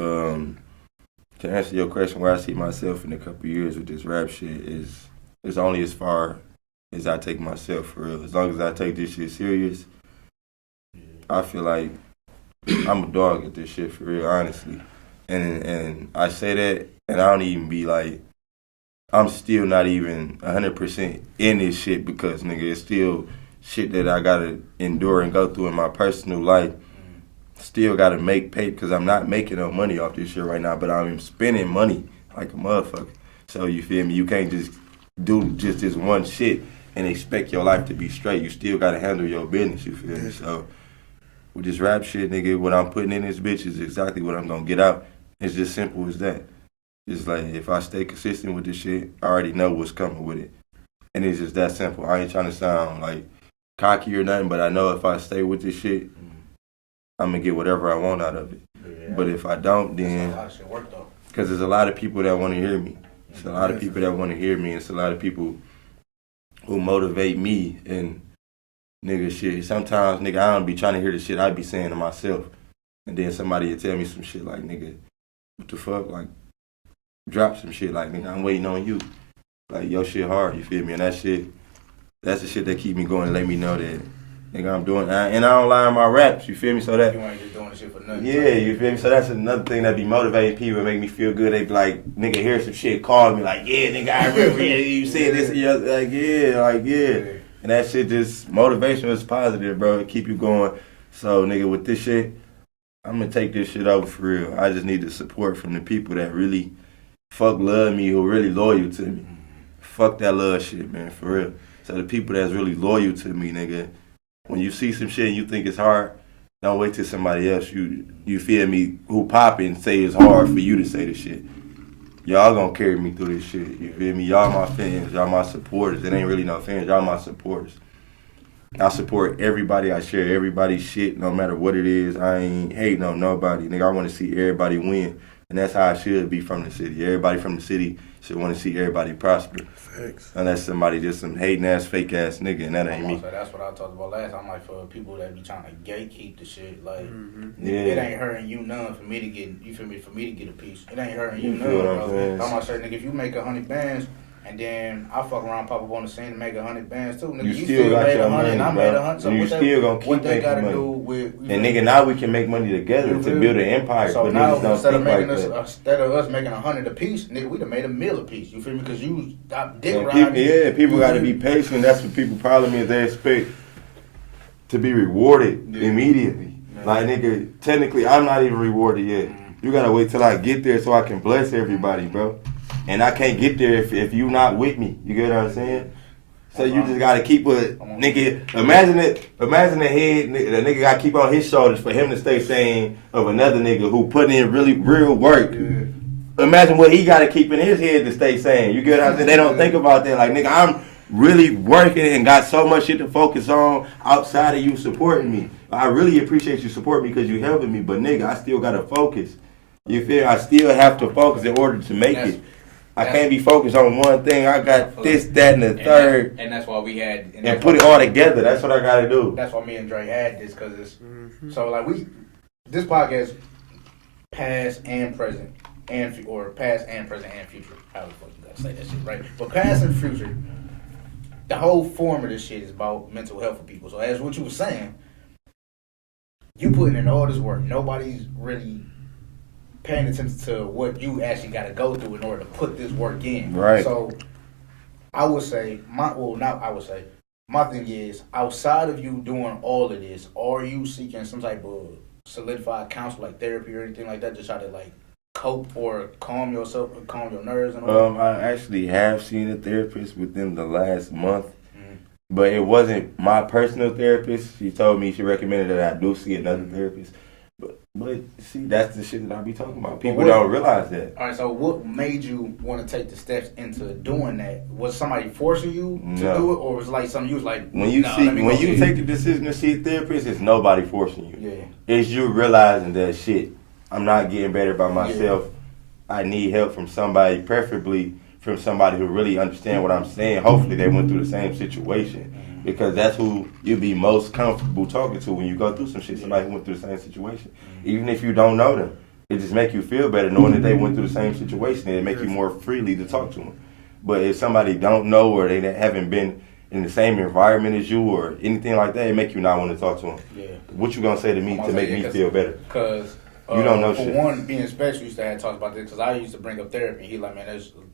to answer your question, where I see myself in a couple of years with this rap shit is only as far as I take myself for real. As long as I take this shit serious, I feel like I'm a dog at this shit for real, honestly. And I say that, and I don't even be like, I'm still not even 100% in this shit because, nigga, it's still shit that I gotta endure and go through in my personal life. Still gotta make pay because I'm not making no money off this shit right now, but I'm spending money like a motherfucker. So you feel me? You can't just do just this one shit and expect your life to be straight. You still gotta handle your business, you feel me? So with this rap shit, nigga, what I'm putting in this bitch is exactly what I'm gonna get out. It's just simple as that. It's like if I stay consistent with this shit, I already know what's coming with it. And it's just that simple. I ain't trying to sound like cocky or nothing, but I know if I stay with this shit, I'm gonna get whatever I want out of it. Yeah. But if I don't, then because there's a lot of people that want to hear me. It's a lot of people that want to hear me. It's a lot of people who motivate me and nigga shit. Sometimes nigga I don't be trying to hear the shit I be saying to myself, and then somebody will tell me some shit like, nigga, what the fuck? Like, drop some shit like, nigga, I'm waiting on you. Like, your shit hard, you feel me? And that shit, that's the shit that keep me going and let me know that Nigga, I'm doing, and I don't lie in my raps. You feel me? So that You ain't just doing this shit for nothing. yeah, you feel me? So that's another thing that be motivating people and make me feel good. They be like, nigga, hear some shit, call me like, yeah, nigga, I remember you said this and you're like, yeah. And that shit just, motivation is positive, bro. It keep you going. So, nigga, with this shit, I'm gonna take this shit over for real. I just need the support from the people that really love me, who really loyal to me. Fuck that love shit, man, for real. So the people that's really loyal to me, nigga, when you see some shit and you think it's hard, don't wait till somebody else, you feel me, who pop it and say it's hard for you to say the shit. Y'all gonna carry me through this shit, you feel me? Y'all my fans, y'all my supporters. It ain't really no fans, y'all my supporters. I support everybody, I share everybody's shit, no matter what it is. I ain't hating on nobody, nigga. I wanna see everybody win. And that's how I should be from the city. Everybody from the city should wanna see everybody prosper. Thanks. Unless somebody just some hating ass, fake ass nigga, and that ain't me. So that's what I talked about last. I'm like, for people that be trying to gatekeep the shit, like, Yeah. it ain't hurting you none for me to get, you feel me, for me to get a piece. It ain't hurting you You none, feel what I'm bro. saying? I'm gonna say, nigga, if you make 100 bands, and then I fuck around, pop up on the scene and make 100 bands too, nigga, you still got made your 100 and I money, made bro. 100. So You what still gonna keep what they making gotta money. do with, And nigga, now we can make money together to build an empire. so but now niggas don't instead of think like making that. instead of us making 100 a piece, nigga, we'd have made a meal a piece. You feel me? Because you stop dick And riding. people gotta be patient. That's what people problem is. They expect to be rewarded immediately. Yeah. Like nigga, technically I'm not even rewarded yet. You gotta wait till I get there so I can bless everybody, bro. And I can't get there if you not with me. You get what I'm saying? So you just gotta keep a nigga. Imagine the head the nigga gotta keep on his shoulders for him to stay sane of another nigga who put in really real work. Yeah. Imagine what he gotta keep in his head to stay sane. You get what I'm saying? They don't think about that. Like nigga, I'm really working and got so much shit to focus on outside of you supporting me. I really appreciate you supporting me because you helping me, but nigga, I still gotta focus. You feel? I still have to focus in order to make it. I can't be focused on one thing. I got this, that, and the third. And that's why we had... And put it all together. That's what I got to do. That's why me and Dre had this, because it's... So, like, this podcast, past and present, or past and present and future. How the fuck you gotta say that shit, right? But past and future, the whole form of this shit is about mental health for people. So, as what you were saying, you putting in all this work. Nobody's really paying attention to what you actually got to go through in order to put this work in. Right. So I would say my thing is, outside of you doing all of this, are you seeking some type of solidified counsel, like therapy or anything like that, to try to like cope or calm yourself, or calm your nerves and all? I actually have seen a therapist within the last month, but it wasn't my personal therapist. She told me, she recommended that I do see another therapist. But see, that's the shit that I be talking about. People don't realize that. All right, so what made you want to take the steps into doing that? Was somebody forcing you to do it, or was it like something you was like, when you take the decision to see a therapist, it's nobody forcing you. Yeah. It's you realizing that shit, I'm not getting better by myself. Yeah. I need help from somebody, preferably from somebody who really understands what I'm saying. Hopefully they went through the same situation. Because that's who you'd be most comfortable talking to when you go through some shit. Somebody who went through the same situation. Even if you don't know them, it just make you feel better knowing that they went through the same situation. And it make you more freely to talk to them. But if somebody don't know or they haven't been in the same environment as you or anything like that, it make you not want to talk to them. Yeah. What you gonna say to me to make me feel better? Because you don't know for shit. one, being special, used to have talked about this because I used to bring up therapy. He like, man,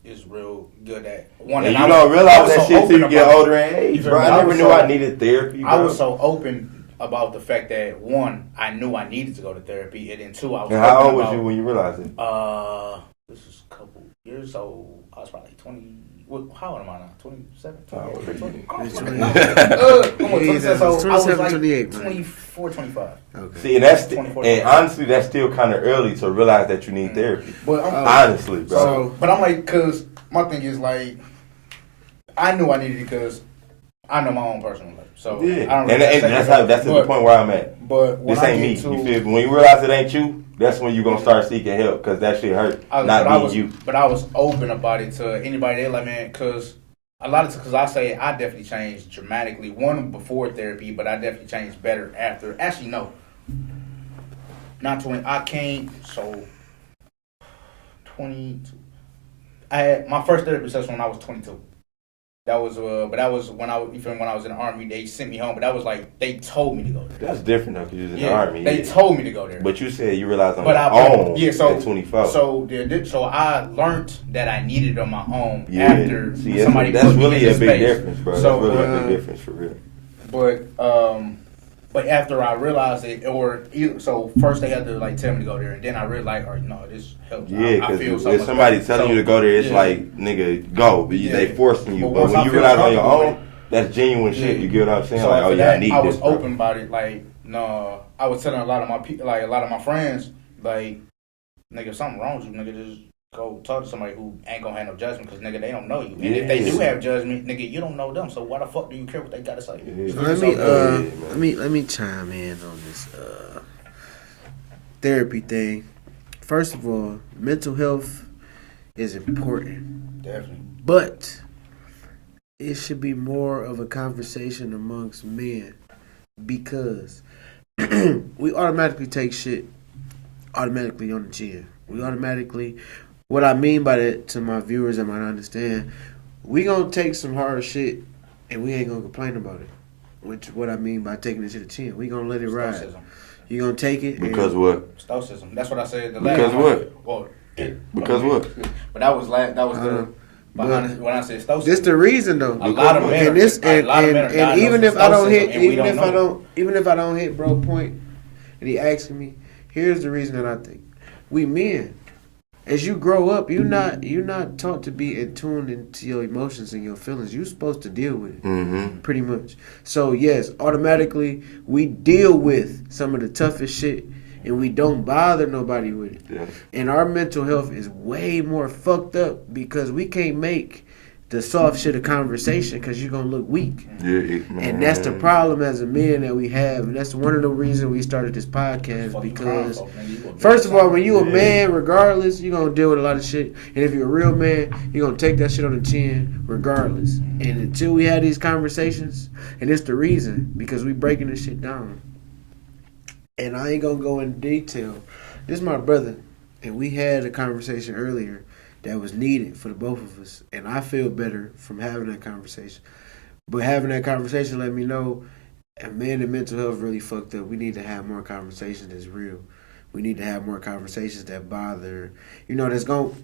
it's real good at one. And you don't realize that shit till you get older in age, bro. I never knew I needed therapy, bro. I was so open about the fact that one, I knew I needed to go to therapy, and then two, I was. And how old was you when you realized it? This is a couple years, so I was probably 20. How old am I now? 27? 28? I'm 27, so I was like 24, 25. Okay. See, and and honestly, that's still kind of early to realize that you need therapy. But honestly, bro. So, but I'm like, cause my thing is like, I knew I needed it because I know my own personal life. So yeah, I don't really and that's the point where I'm at. But when this ain't me. You feel me? When you realize it ain't you, that's when you gonna start seeking help because that shit hurt. You. But I was open about it to anybody. They like, man, because I say I definitely changed dramatically. One before therapy, but I definitely changed better after. Actually, no, not 20. I came 22. I had my first therapy session when I was 22. That was, but that was when even when I was in the army. They sent me home, but that was like they told me to go there. That's different though, because you was in the army. They told me to go there. But you said you realized on your own at 24. So I learned that I needed it on my own after See, somebody that's put me really in a big space. difference, bro. So, that's really a big difference for real. But after I realized it, so first they had to like tell me to go there, and then I realized, like, no, this helps. Yeah, because if somebody telling you to go there, it's like, nigga, go. But they forcing you. But when you realize on your own, that's genuine shit. You get what I'm saying? So like, I need this. I was open about it. Like, no, I was telling a lot of my people, like a lot of my friends, like, nigga, if something wrong with you, nigga, just go talk to somebody who ain't gonna have no judgment, because nigga, they don't know you. And if they do have judgment, nigga, you don't know them. So why the fuck do you care what they gotta say? Let me chime in on this therapy thing. First of all, mental health is important. Definitely. But it should be more of a conversation amongst men, because we automatically take shit automatically on the chin. We automatically, what I mean by that, to my viewers that might understand, we gonna take some hard shit and we ain't gonna complain about it. Which what I mean by taking it to the chin. We gonna let it ride. Stoicism. You gonna take it because what? Stoicism. That's what I said. Because what? Well, because what? But that was when I said stoicism. This the reason though. A lot of men. And even if I don't hit bro point, and he asking me, here's the reason that I think we men. As you grow up, you're not taught to be in tune into your emotions and your feelings. You're supposed to deal with it, pretty much. So yes, automatically we deal with some of the toughest shit, and we don't bother nobody with it. Yeah. And our mental health is way more fucked up because we can't make the soft shit a conversation because you're gonna look weak. And that's the problem as a man that we have, and that's one of the reasons we started this podcast. Because first of all, when you a man, regardless, you're gonna deal with a lot of shit. And if you're a real man, you're gonna take that shit on the chin regardless. And until we have these conversations, and it's the reason, because we breaking this shit down. And I ain't gonna go in detail. This is my brother, and we had a conversation earlier that was needed for the both of us. And I feel better from having that conversation. But having that conversation let me know, man, the mental health really fucked up. We need to have more conversations that's real. We need to have more conversations that bother, that's going.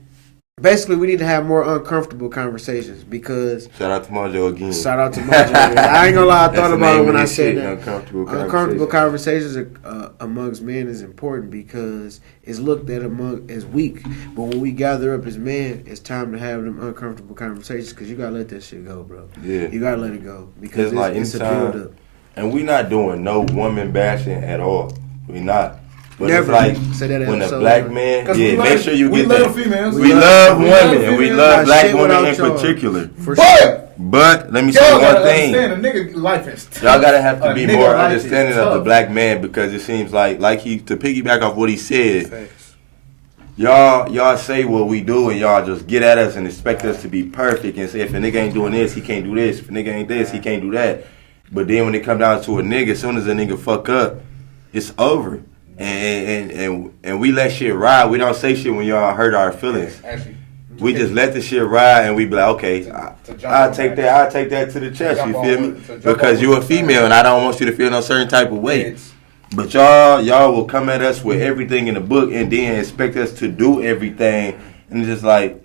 Basically, we need to have more uncomfortable conversations, because... Shout out to Mojo again. Shout out to Mojo. I ain't gonna lie, I thought about it when I said that. Uncomfortable conversations amongst men is important, because it's looked at as weak. But when we gather up as men, it's time to have them uncomfortable conversations, because you gotta let that shit go, bro. Yeah. You gotta let it go, because it's a build-up. And we not doing no woman bashing at all. We not. But never. It's like when a black man, make sure you get that. Females. We love women, and we love black women in particular. But let me say one thing. Y'all gotta have to be more understanding of the black man, because it seems like to piggyback off what he said, y'all say what we do, and y'all just get at us and expect us to be perfect and say, if a nigga ain't doing this, he can't do this. If a nigga ain't this, he can't do that. But then when it come down to a nigga, as soon as a nigga fuck up, it's over. And we let shit ride. We don't say shit when y'all hurt our feelings. We just let the shit ride, and we be like, okay, I'll take that to the chest. You feel me? Because you a female, and I don't want you to feel no certain type of way. But y'all will come at us with everything in the book, and then expect us to do everything, and it's just like,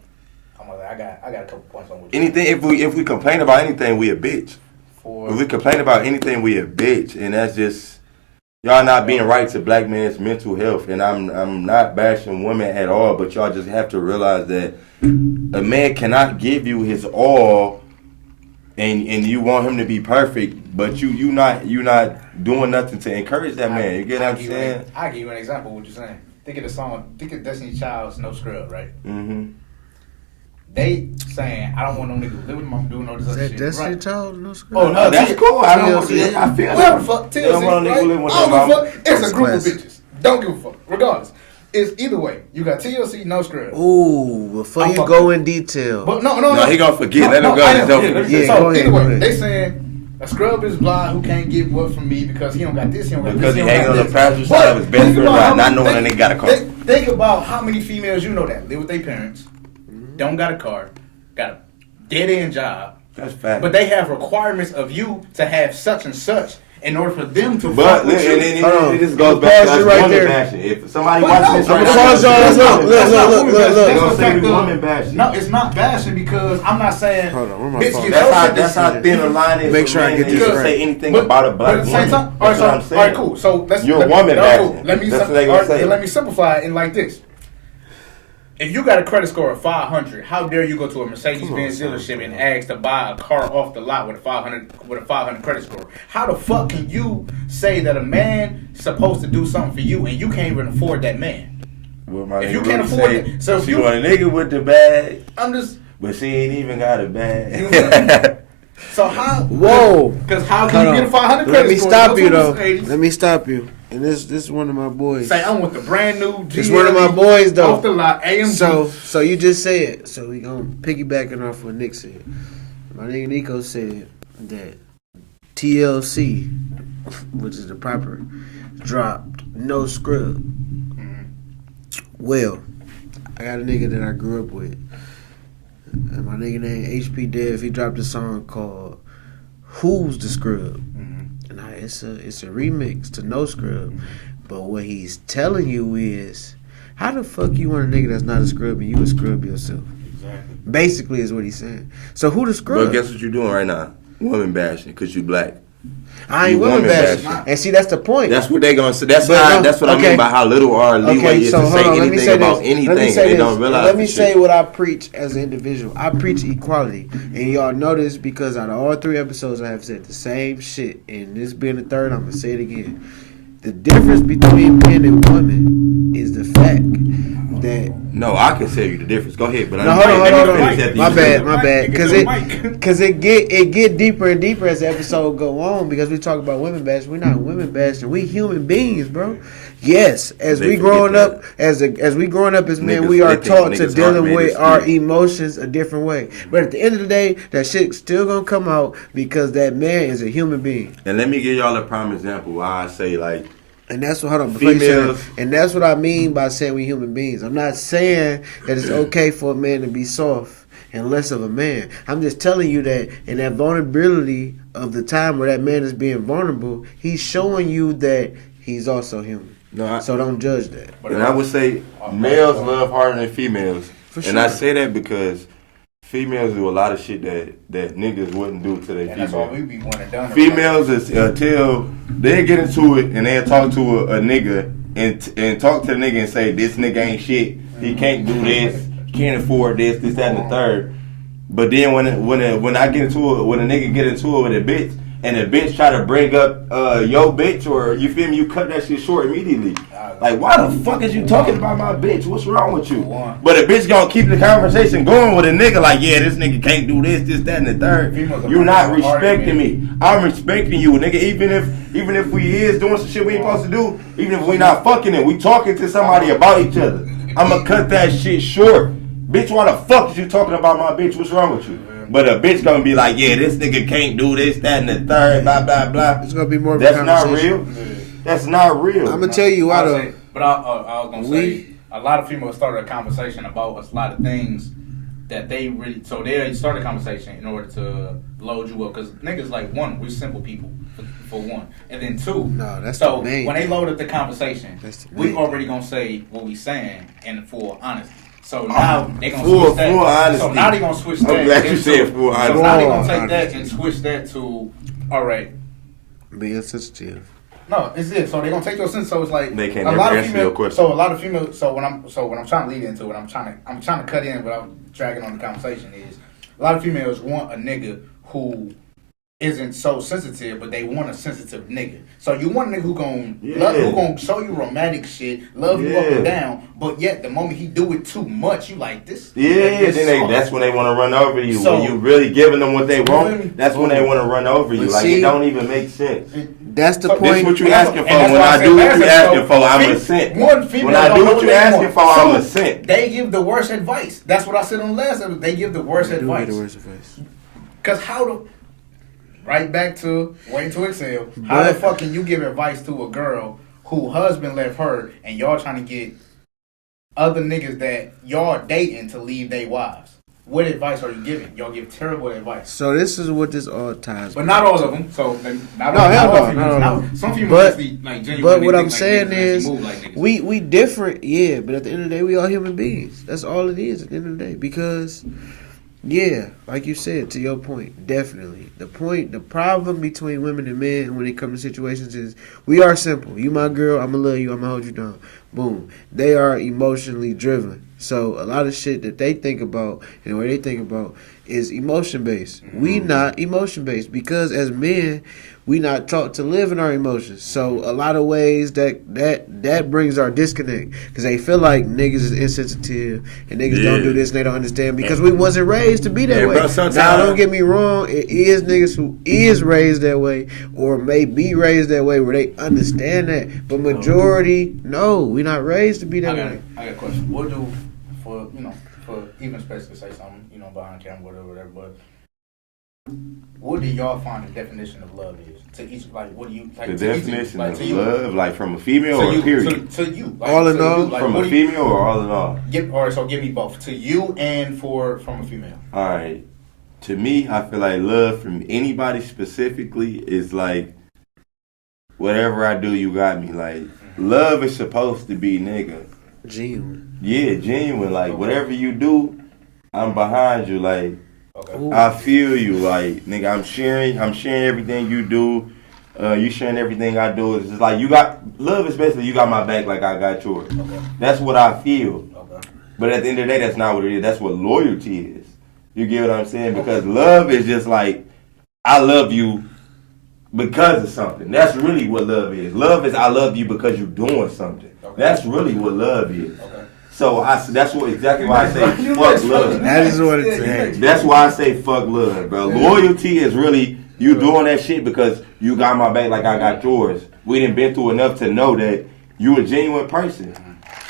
I got a couple points on what anything. If we complain about anything, we a bitch. If we complain about anything, we a bitch, and that's just. Y'all not being right to black men's mental health, and I'm not bashing women at all, but y'all just have to realize that a man cannot give you his all, and you want him to be perfect, but you not doing nothing to encourage that man. You get what I'm saying? I'll give you an example of what you're saying. Think of Destiny Child's No Scrub, right? Mm-hmm. They saying, I don't want no nigga to live with him, I'm doing all this other shit. That's right? Child, No Scrub? Oh, no, that's cool. I don't want to. I feel whatever the fuck. TLC, don't want no nigga living with their mama. It's a group of bitches. Don't give a fuck. Regardless. It's either way. You got TLC, No Scrub. Ooh, before you go in detail. But no. He gonna forget. Let him go. So either way, they saying a scrub is blind who can't get what from me because he don't got this, he don't got because this. Because he hanging on the passenger side of his best friend ride, not knowing that they got a car. Think about how many females you know that live with their parents, don't got a car, got a dead-end job, That's fact. But they have requirements of you to have such and such in order for them to But fuck with you. and then this goes back to us right woman there. bashing. If somebody watching this right pause y'all. now, Look. they gonna say we woman bashing. No, it's not bashing because I'm not saying. Hold on, where my bitch, phone? get That's your how shit that's how this thin a line is. Make for sure I men get that this you can right. say anything about a but black at the same woman. time, all right, That's so, what I'm saying. all right, cool. So let's. You're a woman bashing. Cool. Let me That's what they gonna say. let me simplify it in like this. If you got a credit score of 500, how dare you go to a Mercedes-Benz dealership and ask to buy a car off the lot with a 500 credit score? How the fuck can you say that a man supposed to do something for you and you can't even afford that man? Well, my If nigga you can't Rudy afford say it, so if she you- want a nigga with the bag, I'm just but she ain't even got a bag. so how? Whoa. Because how can Hold you on. get a 500 Let credit me score? stop Go you to a though. Mercedes, Let me stop you. And this is one of my boys. Say I'm with the brand new. It's one of my boys though. Off the lot, AMG. So you just said. So we gonna piggybacking off what Nick said. My nigga Nico said that TLC, which is the proper, dropped No Scrub. Well, I got a nigga that I grew up with. And my nigga named HP Dev, he dropped a song called Who's the Scrub? And it's a remix to No Scrub. But what he's telling you is, how the fuck you want a nigga that's not a scrub and you a scrub yourself? Exactly. Basically is what he's saying. So who the scrub? But guess what you doing right now? Woman bashing because you black. I ain't you woman woman bashing. bashing. And see, that's the point. That's what they gonna say. That's But how. no, That's what I okay. mean by how little our leeway is to say anything about anything, and they don't realize. Let me this say shit. what I preach as an individual. I preach equality, and y'all know this because out of all 3 episodes, I have said the same shit. And this being the third, I'm gonna say it again. The difference between men and women is the fact that. No, I can tell you the difference. Go ahead, but No, hold on. My bad. Mike, Because it get deeper and deeper as the episode go on. Because we talk about women bashing, we're not women bashing. We human beings, bro. Yes, as They we growing forget up, as we growing up as men, Niggas- we are they think taught to niggas' dealing heart made with of our steel. emotions a different way. But at the end of the day, that shit still gonna come out because that man is a human being. And let me give y'all a prime example why I say like And that's what, hold on, before you say that, females. and that's what I mean by saying we human beings. I'm not saying that it's okay for a man to be soft and less of a man. I'm just telling you that in that vulnerability of the time where that man is being vulnerable, he's showing you that he's also human. No, So don't judge that. And I would say males love harder than females. For And I sure. say that because females do a lot of shit that niggas wouldn't do to their And that's why females. we be wanting done. Females is till they get into it and they'll talk to a nigga and talk to the nigga and say this nigga ain't shit. He can't do this. Can't afford this, that, and the third. But then when I get into it, when a nigga get into it with a bitch, and a bitch try to bring up your bitch, or you feel me, you cut that shit short immediately. Like, why the fuck is you talking about my bitch? What's wrong with you? But a bitch gonna keep the conversation going with a nigga like, yeah, this nigga can't do this, that, and the third. You not respecting me. I'm respecting you, nigga. Even if we is doing some shit we ain't supposed to do, even if we not fucking it, we talking to somebody about each other. I'ma cut that shit short. Bitch, why the fuck is you talking about my bitch? What's wrong with you? But a bitch gonna be like, yeah, this nigga can't do this, that, and the third, blah, blah, blah. It's gonna be more of a That's not conversation. real. That's not real. I'm gonna tell you why though. But I was gonna say a lot of females started a conversation about a lot of things that they really. So they started a conversation in order to load you up because niggas like one, we're simple people for one, and then two. No, that's so the main when they thing. load up the conversation, That's the we main already gonna say what we saying in full honesty. So now they gonna Full switch that. honesty. So now they gonna switch I'm that. glad you into- said full So honesty. now they gonna Full take that honesty. and switch that to all right. Being sensitive. No, it's it. So they're gonna take your sense. So it's like They can't a never lot of answer female. your question. So a lot of female. So when I'm trying to lead into it, I'm trying to cut in without dragging on the conversation. Is a lot of females want a nigga who isn't so sensitive, but they want a sensitive nigga. So you want a nigga who gonna show you romantic shit, love you up and down, but yet the moment he do it too much, you like this. That's when they want to run over you. So- when you really giving them what they You feel me? want, that's when they want to run over you. But Like, see- it don't even make sense. That's the So This point. what you And that's asking what- for. and that's When why I I said do what last you episode, asking for, I'm a fem- cent. One female When I don't do know what you they asking want. for, I'm a Two, cent. They give the worst advice. That's what I said on the last episode. They give the worst Do advice. get the worst advice. Cause how the right back to waiting to exhale. How the But- fuck can you give advice to a girl who husband left her and y'all trying to get other niggas that y'all dating to leave their wives? what advice are you giving? Y'all give terrible advice. So this is what this all ties. But not all of them. So not hell all no, females. Some females actually like genuinely. But what I'm like saying is, like we different, yeah. But at the end of the day, we all human beings. That's all it is at the end of the day. Because, yeah, like you said, to your point, definitely the problem between women and men when it comes to situations is we are simple. You my girl, I'ma love you, I'ma hold you down. Boom. They are emotionally driven. So a lot of shit that they think about and what they think about is emotion based. Mm-hmm. We not emotion based because as men, we not taught to live in our emotions. So a lot of ways that brings our disconnect because they feel like niggas is insensitive and niggas don't do this and they don't understand because we wasn't raised to be that way. Now don't get me wrong, it is niggas who is raised that way or may be raised that way where they understand that. But majority, no, we not raised to be that way. I got a question. What do for even space to say something, behind camera, whatever, but what do y'all find the definition of love is? To each, like, what do you like? The definition of love, like from a female or period? To you, like, all in all, like, from a female or all in all? So give me both. To you and from a female. All right. To me, I feel like love from anybody specifically is like whatever I do, you got me. Like love is supposed to be nigga. Genuine. Yeah, genuine. Like whatever you do, I'm behind you. Like. Okay. I feel you, like nigga. I'm sharing everything you do. You sharing everything I do. It's just like you got love is basically you got my back like I got yours. Okay. That's what I feel. Okay. But at the end of the day, that's not what it is. That's what loyalty is. You get what I'm saying? Because love is just like I love you because of something. That's really what love is. Love is I love you because you're doing something. Okay. That's really what love is. Okay. So that's exactly why I say fuck love. That is what it's saying. That's why I say fuck love, bro. Loyalty is really you doing that shit because you got my back like I got yours. We done been through enough to know that you a genuine person.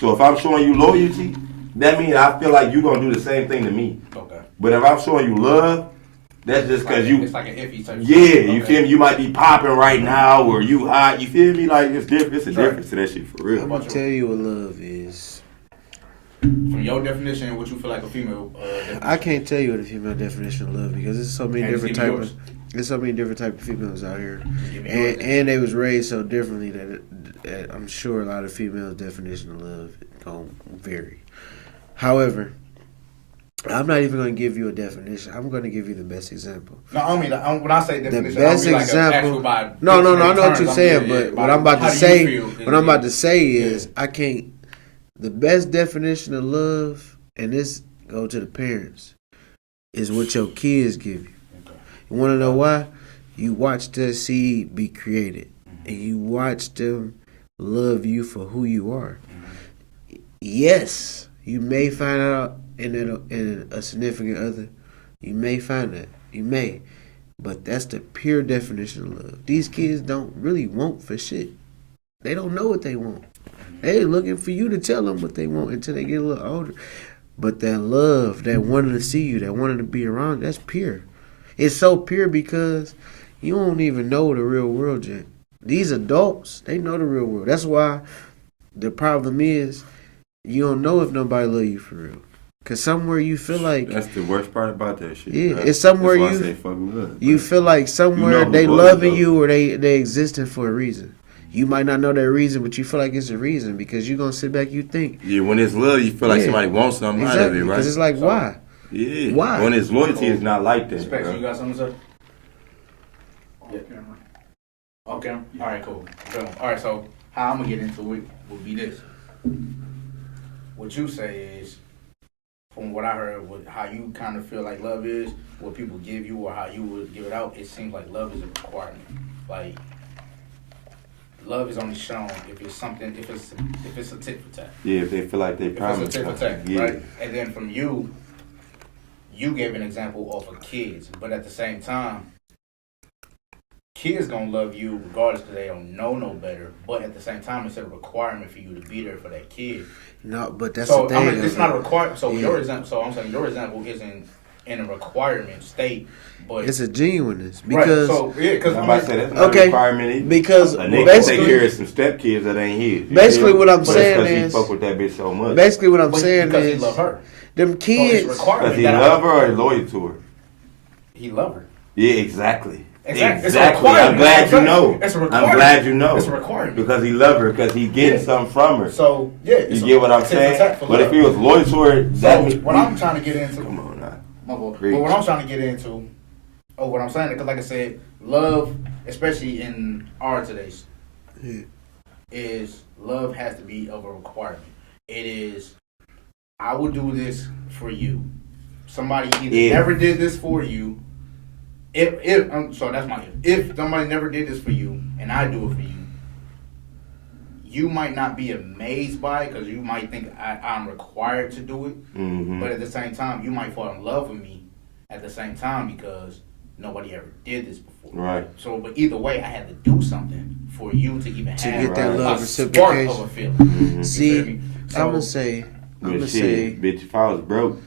So if I'm showing you loyalty, that means I feel like you gonna do the same thing to me. Okay. But if I'm showing you love, that's just because you. It's like an iffy type. Yeah, you feel me? You might be popping right now, or you hot. You feel me? Like it's different. It's a difference to that shit for real. I'm gonna tell you what love is. From your definition and what you feel like a female definition. I can't tell you what a female definition of love because there's so many different types. There's so many different type of females out here, and they was raised so differently that I'm sure a lot of females' definition of love gonna vary. However, I'm not even going to give you a definition. I'm going to give you the best example. No, I mean when I say definition, the best example. No, I know what you're saying, but what I'm about to say is I can't. The best definition of love, and this go to the parents, is what your kids give you. Okay. You want to know why? You watch that seed be created, and you watch them love you for who you are. Mm-hmm. Yes, you may find out in a significant other. You may find that. You may. But that's the pure definition of love. These kids don't really want for shit. They don't know what they want. They looking for you to tell them what they want until they get a little older. But that love, that wanting to see you, that wanting to be around, that's pure. It's so pure because you don't even know the real world yet. These adults, they know the real world. That's why the problem is you don't know if nobody love you for real. Cause somewhere you feel like that's the worst part about that shit. Yeah, right? It's somewhere that's why I say fuck love. You feel like somewhere they loving you or they existing for a reason. You might not know that reason, but you feel like it's a reason because you're gonna sit back. You think when it's love, you feel like somebody wants something out of it, right? Because it's like why? Yeah. Why? When it's loyalty, it's not like that. Specs, you got something to say? Yeah. Okay. All right. Cool. All right. So how I'm gonna get into it will be this. What you say is, from what I heard, how you kind of feel like love is, what people give you, or how you would give it out. It seems like love is a requirement. Like love is only shown if it's something, if it's a tit for tat. Yeah, if they feel like they promised. If it's a tit for tat, right? And then from you gave an example off of kids, but at the same time, kids gonna love you regardless because they don't know no better. But at the same time, it's a requirement for you to be there for that kid. No, but that's the thing. I mean, it's not a requirement. So your example. So I'm saying your example isn't in a requirement state. But it's a genuineness because because I'm about to say that's not a requirement either. Because a nigga take care of some stepkids that ain't his. Basically, what I'm saying is he fuck with that bitch so much. Basically, what I'm saying because is he love her. Them kids. Because he love her or loyal to her? He love her. Yeah, exactly. Exactly. I'm glad you know. It's a requirement. I'm glad you know. It's a requirement. Because he love her, because he getting something from her. So, yeah. You get what I'm saying? But if he was loyal to her, what I'm trying to get into. Come on now. But what I'm trying to get into, what I'm saying, because like I said, love, especially in our today's, is love has to be of a requirement. It is, I will do this for you. Somebody either never did this for you. If somebody never did this for you and I do it for you, you might not be amazed by it because you might think I'm required to do it. Mm-hmm. But at the same time, you might fall in love with me at the same time because nobody ever did this before. Right. So, but either way, I had to do something for you to even to have get that love a spark of a feeling. Mm-hmm. See, so, I'm gonna say, bitch, if I was broke,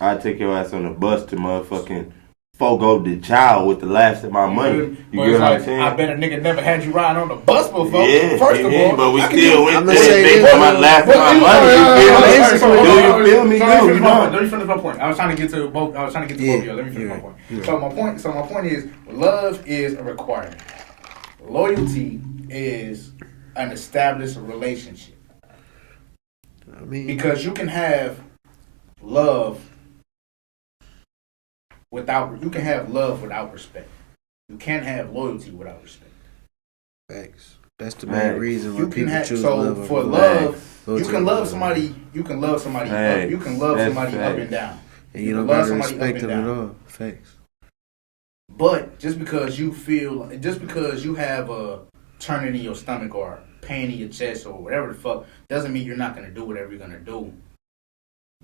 I'd take your ass on the bus to motherfucking forgo the child with the last of my money. You get what I'm saying? I bet a nigga never had you riding on the bus before. Yeah, first of all, but we still went there. They for my last of my money. Do you feel me? Let me finish my point. I was trying to get to both. Both of you. Let me finish my point. Yeah. So my point is, love is a requirement. Loyalty is an established relationship. I mean, because you can have love without respect. You can't have loyalty without respect. Facts. That's the main reason why people choose love. For love, you can love somebody. You can love somebody up. You can love somebody up and down. And you don't gotta respect them at all. Facts. But just because you have a turning in your stomach or pain in your chest or whatever the fuck, doesn't mean you're not gonna do whatever you're gonna do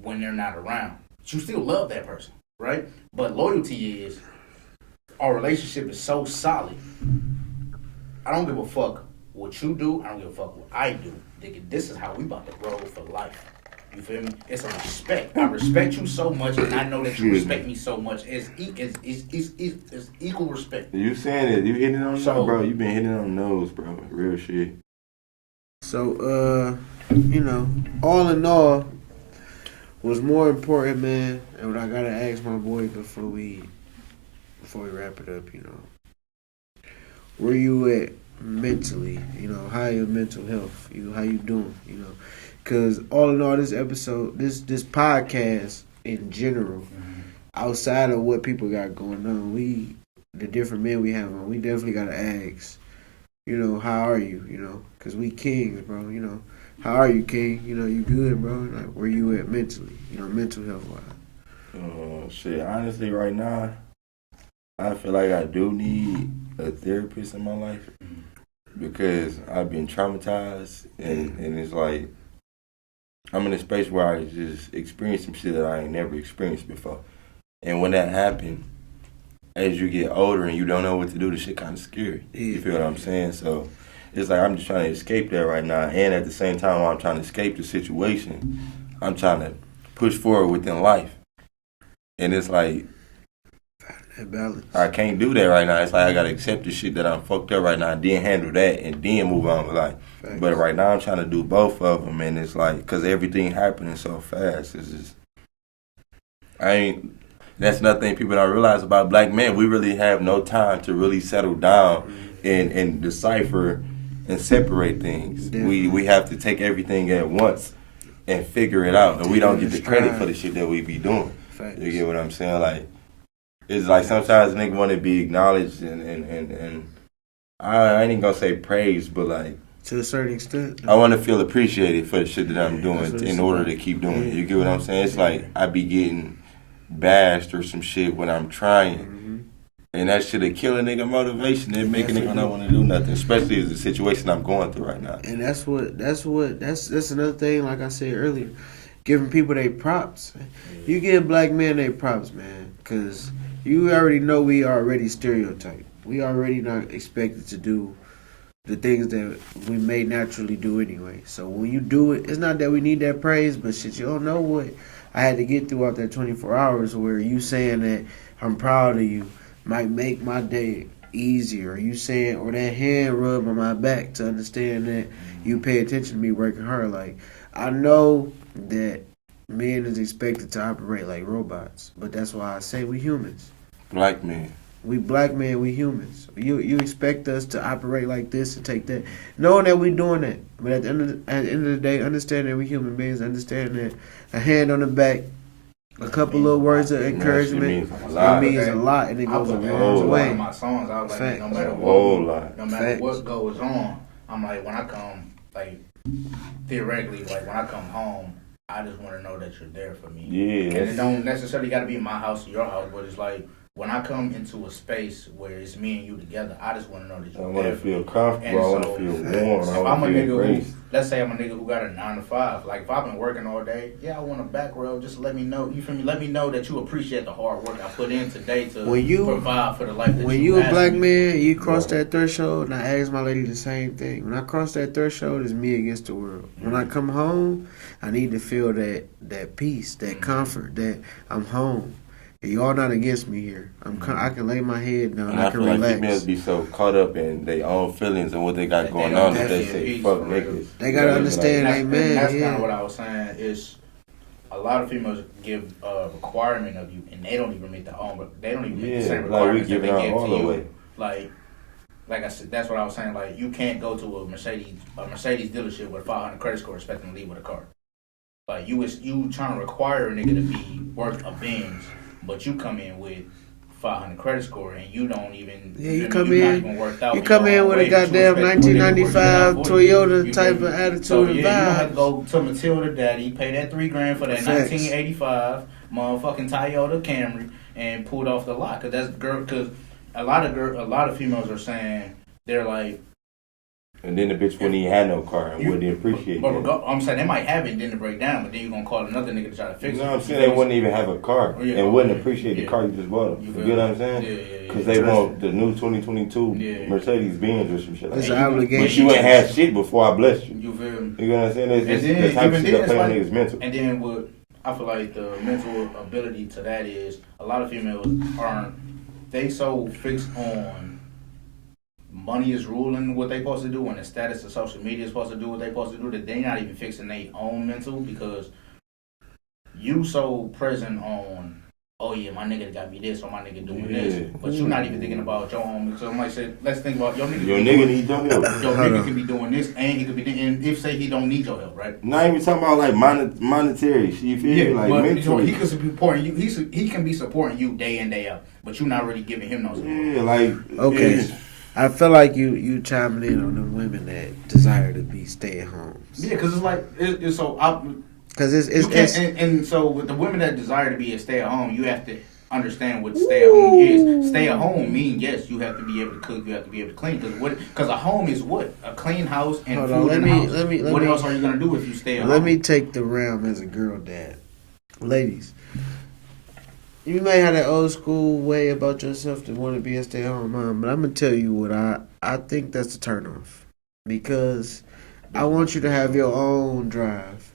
when they're not around. But you still love that person, right? But loyalty is, our relationship is so solid. I don't give a fuck what you do. I don't give a fuck what I do. Nigga, this is how we about to roll for life. You feel me? It's a respect. I respect you so much, and I know that you respect me so much. It's equal respect. You saying it? You hitting it on the bro? You been hitting it on the nose, bro. Real shit. So, all in all, what's more important, man, and what I gotta ask my boy before we wrap it up, where you at mentally? How your mental health? How you doing? Because all in all, this episode, this podcast in general, outside of what people got going on, the different men we have on, we definitely gotta ask, how are you? Because we kings, bro. How are you, king? You good, bro? Like, where you at mentally? Mental health wise. Shit. Honestly, right now, I feel like I do need a therapist in my life because I've been traumatized, and it's like I'm in a space where I just experienced some shit that I ain't never experienced before. And when that happened, as you get older and you don't know what to do, the shit kind of scary. You feel what I'm saying? So it's like I'm just trying to escape that right now. And at the same time, while I'm trying to escape the situation, I'm trying to push forward within life. And it's like, balance. I can't do that right now. It's like I gotta accept the shit that I'm fucked up right now, and then handle that, and then move on with life. Thanks. But right now I'm trying to do both of them, and it's like, cause everything happening so fast. It's just, that's another thing people don't realize about black men. We really have no time to really settle down and decipher and separate things. We have to take everything at once and figure it out, and we don't get the credit for the shit that we be doing. Thanks. You get what I'm saying? Like, it's like sometimes niggas want to be acknowledged and I ain't even gonna say praised, but like to a certain extent, I want to feel appreciated for the shit that I'm doing in order to keep doing it. You get what I'm saying? It's like I be getting bashed or some shit when I'm trying, and that shit'll kill a nigga motivation and make a nigga not want to do nothing, especially as the situation I'm going through right now. And that's another thing. Like I said earlier, giving people their props. You give black men their props, man, because you already know we are already stereotyped. We already not expected to do the things that we may naturally do anyway. So when you do it, it's not that we need that praise, but shit, you don't know what I had to get throughout that 24 hours where you saying that I'm proud of you might make my day easier. You saying, or that hand rub on my back to understand that you pay attention to me working hard. Like, I know that Men is expected to operate like robots, but that's why I say we humans. Black men. We black men, we humans. You expect us to operate like this and take that, knowing that we doing that. But at the end of the day, understand that we human beings. Understand that a hand on the back, a couple little words of encouragement, It means a lot, and it goes a put that long in way. one of my songs. I was like, Facts. no matter Facts. what goes on, I'm like, when I come, like theoretically, like when I come home, I just want to know that you're there for me. Yeah. And it don't necessarily got to be my house or your house, but it's like when I come into a space where it's me and you together, I just want to know that you're I there. want to feel comfortable. I want to feel warm. If I I'm want a to feel nigga embraced. let's say I'm a nigga who got a 9 to 5. Like if I've been working all day, yeah, I want a back row. Just let me know. You feel me? Let me know that you appreciate the hard work I put in today to provide for the life that when you you a black me. man, you cross that threshold, and I ask my lady the same thing. When I cross that threshold, it's me against the world. When I come home, I need to feel that peace, that comfort, that I'm home. Y'all not against me here. I can lay my head down. And I I can feel relax. like females be so caught up in their own feelings and what they got going on that they say, fuck niggas. They gotta understand, amen. That's kind of what I was saying. Is a lot of females give a requirement of you, and they don't even meet their own. They don't even meet the same requirements that they give to you. Like I said, that's what I was saying. Like you can't go to a Mercedes dealership with a 500 credit score expecting to leave with a car. Like you trying to require a nigga to be worth a Benz, but you come in with 500 credit score and you don't even. Yeah, you come in. Not even worked out. You come in with a goddamn 1995 Toyota type of attitude so, and yeah, vibes. You don't have to go to Matilda Daddy, pay that $3,000 for that 1985 motherfucking Toyota Camry, and pull it off the lot. Cause a lot of females are saying they're like. And then the bitch wouldn't even have no car and wouldn't appreciate but that. I'm saying they might have it and then it break down, but then you're gonna call another nigga to try to fix it. You know what I'm saying? They wouldn't even have a car and wouldn't appreciate the car you just bought them. You get what I'm saying? Yeah. Because they want the new 2022 Mercedes Benz or some shit like It's that. an obligation. But you ain't had shit before I blessed you. You feel me? You know what I'm saying? It's And the type of shit that play on like, niggas' mental. And then what I feel like the mental ability to that is a lot of females they so fixed on money is ruling what they supposed to do and the status of social media is supposed to do what they supposed to do that they not even fixing their own mental because you so present on oh yeah my nigga got me this or my nigga doing this but you're not even thinking about your own. So somebody said let's think about your nigga need your help. Your nigga can be doing this and he could be and if say he don't need your help, right? Not even talking about like monetary. You feel me? Like mentally. He could be supporting you. He can be supporting you day in day out, but you're not really giving him no support. Yeah, like okay. I feel like you chiming in on the women that desire to be stay at homes. Yeah, because it's like it's so. Because it's and so with the women that desire to be a stay at home, you have to understand what stay at home is. Stay at home means yes, you have to be able to cook, you have to be able to clean. Because a home is what a clean house and food in the house. What else are you gonna do if you stay at home? Let me take the realm as a girl dad, ladies. You may have that old school way about yourself to want to be a stay-at-home mom, but I'm gonna tell you what I think that's a turnoff because I want you to have your own drive,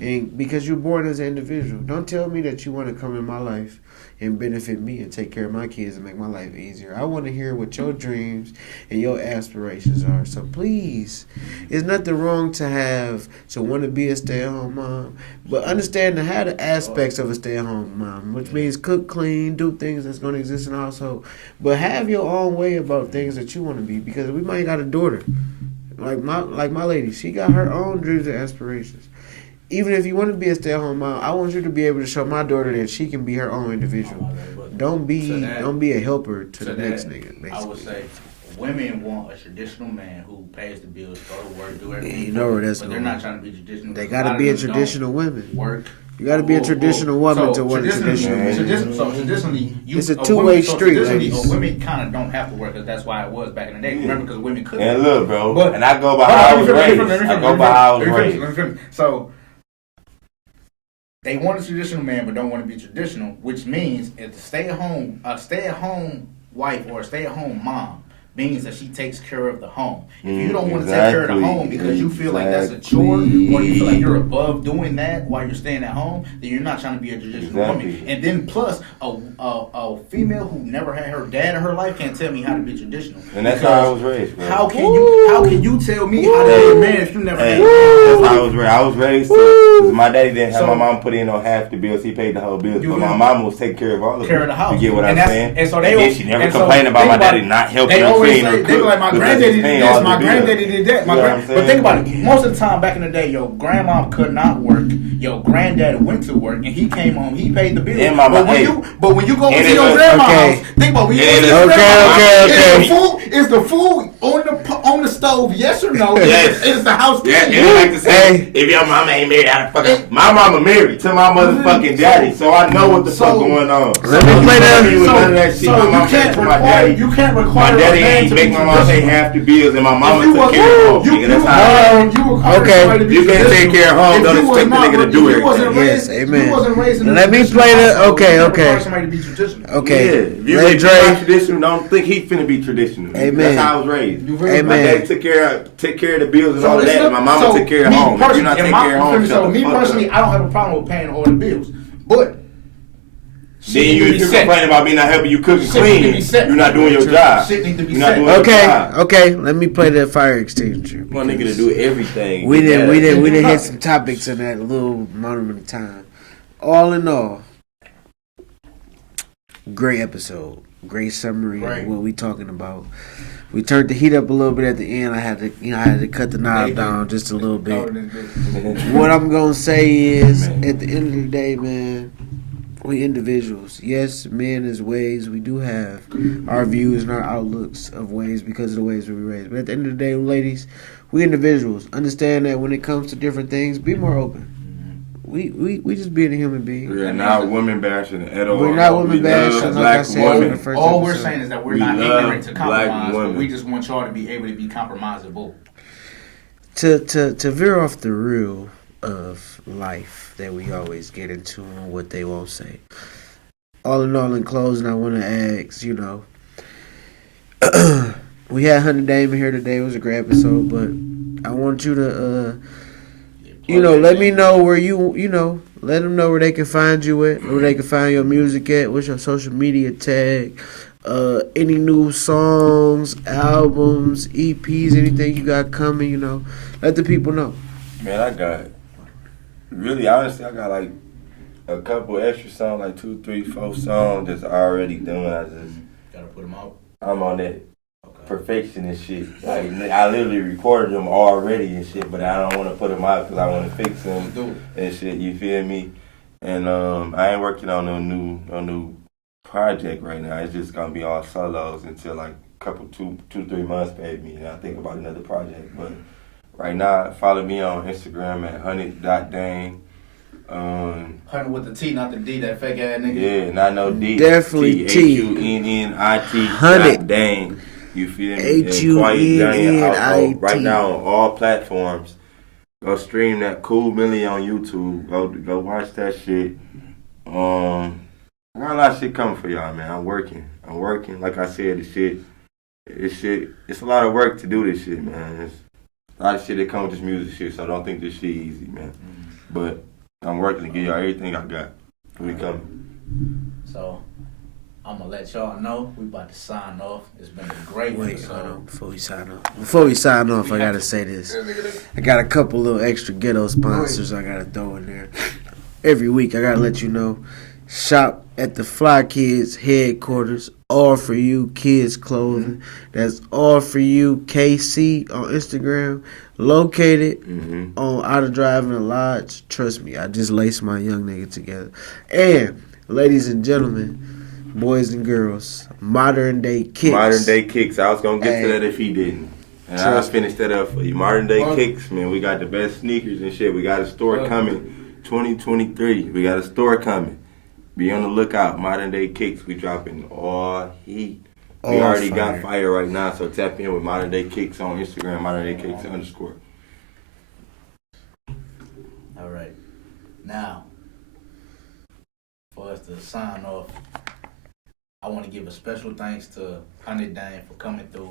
and because you're born as an individual. Don't tell me that you want to come in my life and benefit me and take care of my kids and make my life easier. I want to hear what your dreams and your aspirations are. So please, there's nothing wrong to want to be a stay-at-home mom, but understand to have the aspects of a stay-at-home mom, which means cook, clean, do things that's going to exist in the household, but have your own way about things that you want to be because we might got a daughter. Like my lady, she got her own dreams and aspirations. Even if you want to be a stay-at-home mom, I want you to be able to show my daughter that she can be her own individual. Don't be a helper to the next nigga. Basically. I would say women want a traditional man who pays the bills, go to work, do everything. Yeah, you know where that's but going. They're not trying to be traditional. They got to be a traditional woman. Work. You got to be a traditional woman to want a traditional man. Traditionally, it's a two-way street, ladies. Women kind of don't have to work because that's why it was back in the day. Remember, because women couldn't. And look, bro, and I go by how I was raised. I go by how I was raised. So. They want a traditional man, but don't want to be traditional, which means if a stay-at-home wife or a stay-at-home mom means that she takes care of the home. If you don't want to take care of the home because you feel like that's a chore, or you feel like you're above doing that while you're staying at home, then you're not trying to be a traditional woman. And then plus, a female who never had her dad in her life can't tell me how to be traditional. And that's how I was raised, bro. How can you tell me how to be a man if you never had a man? That's how I was raised. I was raised because my daddy didn't have my mom put in on half the bills. He paid the whole bills. But my mom was taking care of all of it. The house. You get what I'm saying? And so then she never complained about my daddy not helping her clean or cook. They be like, my granddaddy did this, my granddaddy did that. But think about it. Most of the time back in the day, your grandma could not work. Your granddad went to work and he came home. He paid the bill. But when you go to your grandma's house, think about when you go to your grandma's house, is the food on the stove? Yes or no? Yes. Is the house? Yeah. And like to say, if your mama ain't married, my mama married to my motherfucking daddy, so I know what the fuck going on. Let me play that. You can't require. My daddy ain't make my mom pay half the bills, and my mama took care of home. That's how. Okay. You can't take care of home. Don't expect the nigga to do everything. Yes, amen. Let me play that. Okay. Okay. If you ain't traditional, don't think he finna be traditional. Amen. That's how I was raised. Amen. My daddy took care of the bills and all that. And my mama took care of home. If you're not taking care of home, so me personally, I don't have a problem with paying all the bills, but then you complain about me not helping you cook and clean. You're not doing your job. Shit need to be set. Okay. Let me play that fire extinguisher. My nigga to do everything. We didn't hit some topics in that little moment of time. All in all, great episode, great summary of what we talking about. We turned the heat up a little bit at the end. I had to cut the knob down just a little bit. What I'm gonna say is, at the end of the day, man, we individuals. Yes, men is ways. We do have our views and our outlooks of ways because of the ways we were raised. But at the end of the day, ladies, we individuals. Understand that when it comes to different things, be more open. We just being a human being. We're not women bashing at all. We're not women bashing. Like I said, in the first all episode. we're saying is that we're not ignorant to compromise, but we just want y'all to be able to be compromisable. To veer off the rule of life that we always get into and what they won't say. All in all, in closing, I want to ask, we had Hunnit Dame here today. It was a great episode, but I want you to, let me know where let them know where they can find you at, where they can find your music at, what's your social media tag, any new songs, albums, EPs, anything you got coming, let the people know. Man, honestly, I got like a couple extra songs, like 2, 3, 4 songs that's already done. I just gotta put them out. I'm on that perfection and shit. Like I literally recorded them already and shit, but I don't want to put them out because I want to fix them and shit. You feel me? And I ain't working on no new project right now. It's just gonna be all solos until like two, 3 months maybe, and I think about another project. But right now, follow me on Instagram at Hunnit.Dame. Hunnit with the T, not the D, that fake ass nigga. Yeah, not no D. Definitely T. Hunnit. Hunnit. Dame. You feel me? Hunnit. Right now on all platforms. Go stream that Cool Millie on YouTube. Go watch that shit. I got a lot of shit coming for y'all, man. I'm working. Like I said, it's a lot of work to do this shit, man. It's a lot of shit that comes with this music shit, so don't think this shit easy, man. But I'm working to give y'all everything I got. We coming. So I'm gonna let y'all know we about to sign off. It's been a great episode. Before we sign off, I gotta say this. I got a couple little extra ghetto sponsors I gotta throw in there. Every week I gotta let you know. Shop at the Fly Kids headquarters. All for You Kids Clothing. That's All for You KC on Instagram. Located on Outer Drive in the Lodge. Trust me, I just laced my young nigga together. And ladies and gentlemen, boys and girls, Modern Day Kicks. Modern Day Kicks. I was going to get to that if he didn't. And I'll finish that up for you. Modern Day Kicks, man. We got the best sneakers and shit. We got a store coming 2023. We got a store coming. Be on the lookout. Modern Day Kicks. We dropping all heat. We already got fire right now, so tap in with Modern Day Kicks on Instagram, Modern Day Kicks _. All right. Now, for us to sign off, I want to give a special thanks to Hunnit Dame for coming through.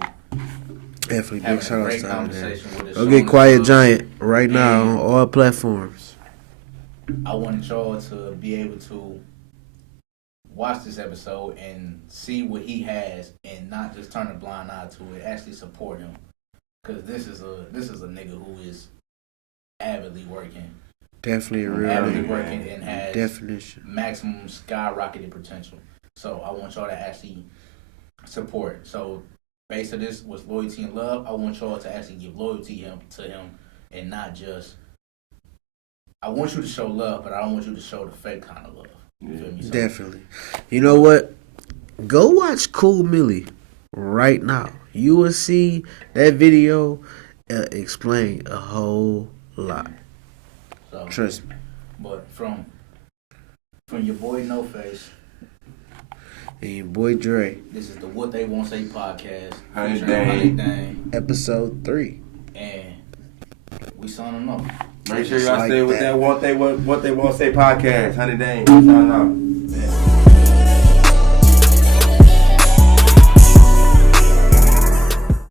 Definitely big Having a shout out great to him. conversation with us. Go get Quiet Giant right now on And- all platforms. I wanted y'all to be able to watch this episode and see what he has, and not just turn a blind eye to it. Actually support him, because this is a nigga who is avidly working, Definitely a real avidly nigga. working, and has Definition. maximum skyrocketed potential. So I want y'all to actually support. So base of this was loyalty and love. I want y'all to actually give loyalty to him, and not just. I want you to show love, but I don't want you to show the fake kind of love. You feel me? So, Definitely. You know what? Go watch Cool Millie right now. You will see that video explain a whole lot. so Trust me. But from your boy NoFace, And your boy Dre, this is the What They Won't Say podcast. Hunnit featuring Dame. Hunnit Dame, episode 3. and we signing off. Make sure y'all Like stay with that. that what they won't say podcast. Hunnit Dame. Sign out. Yeah.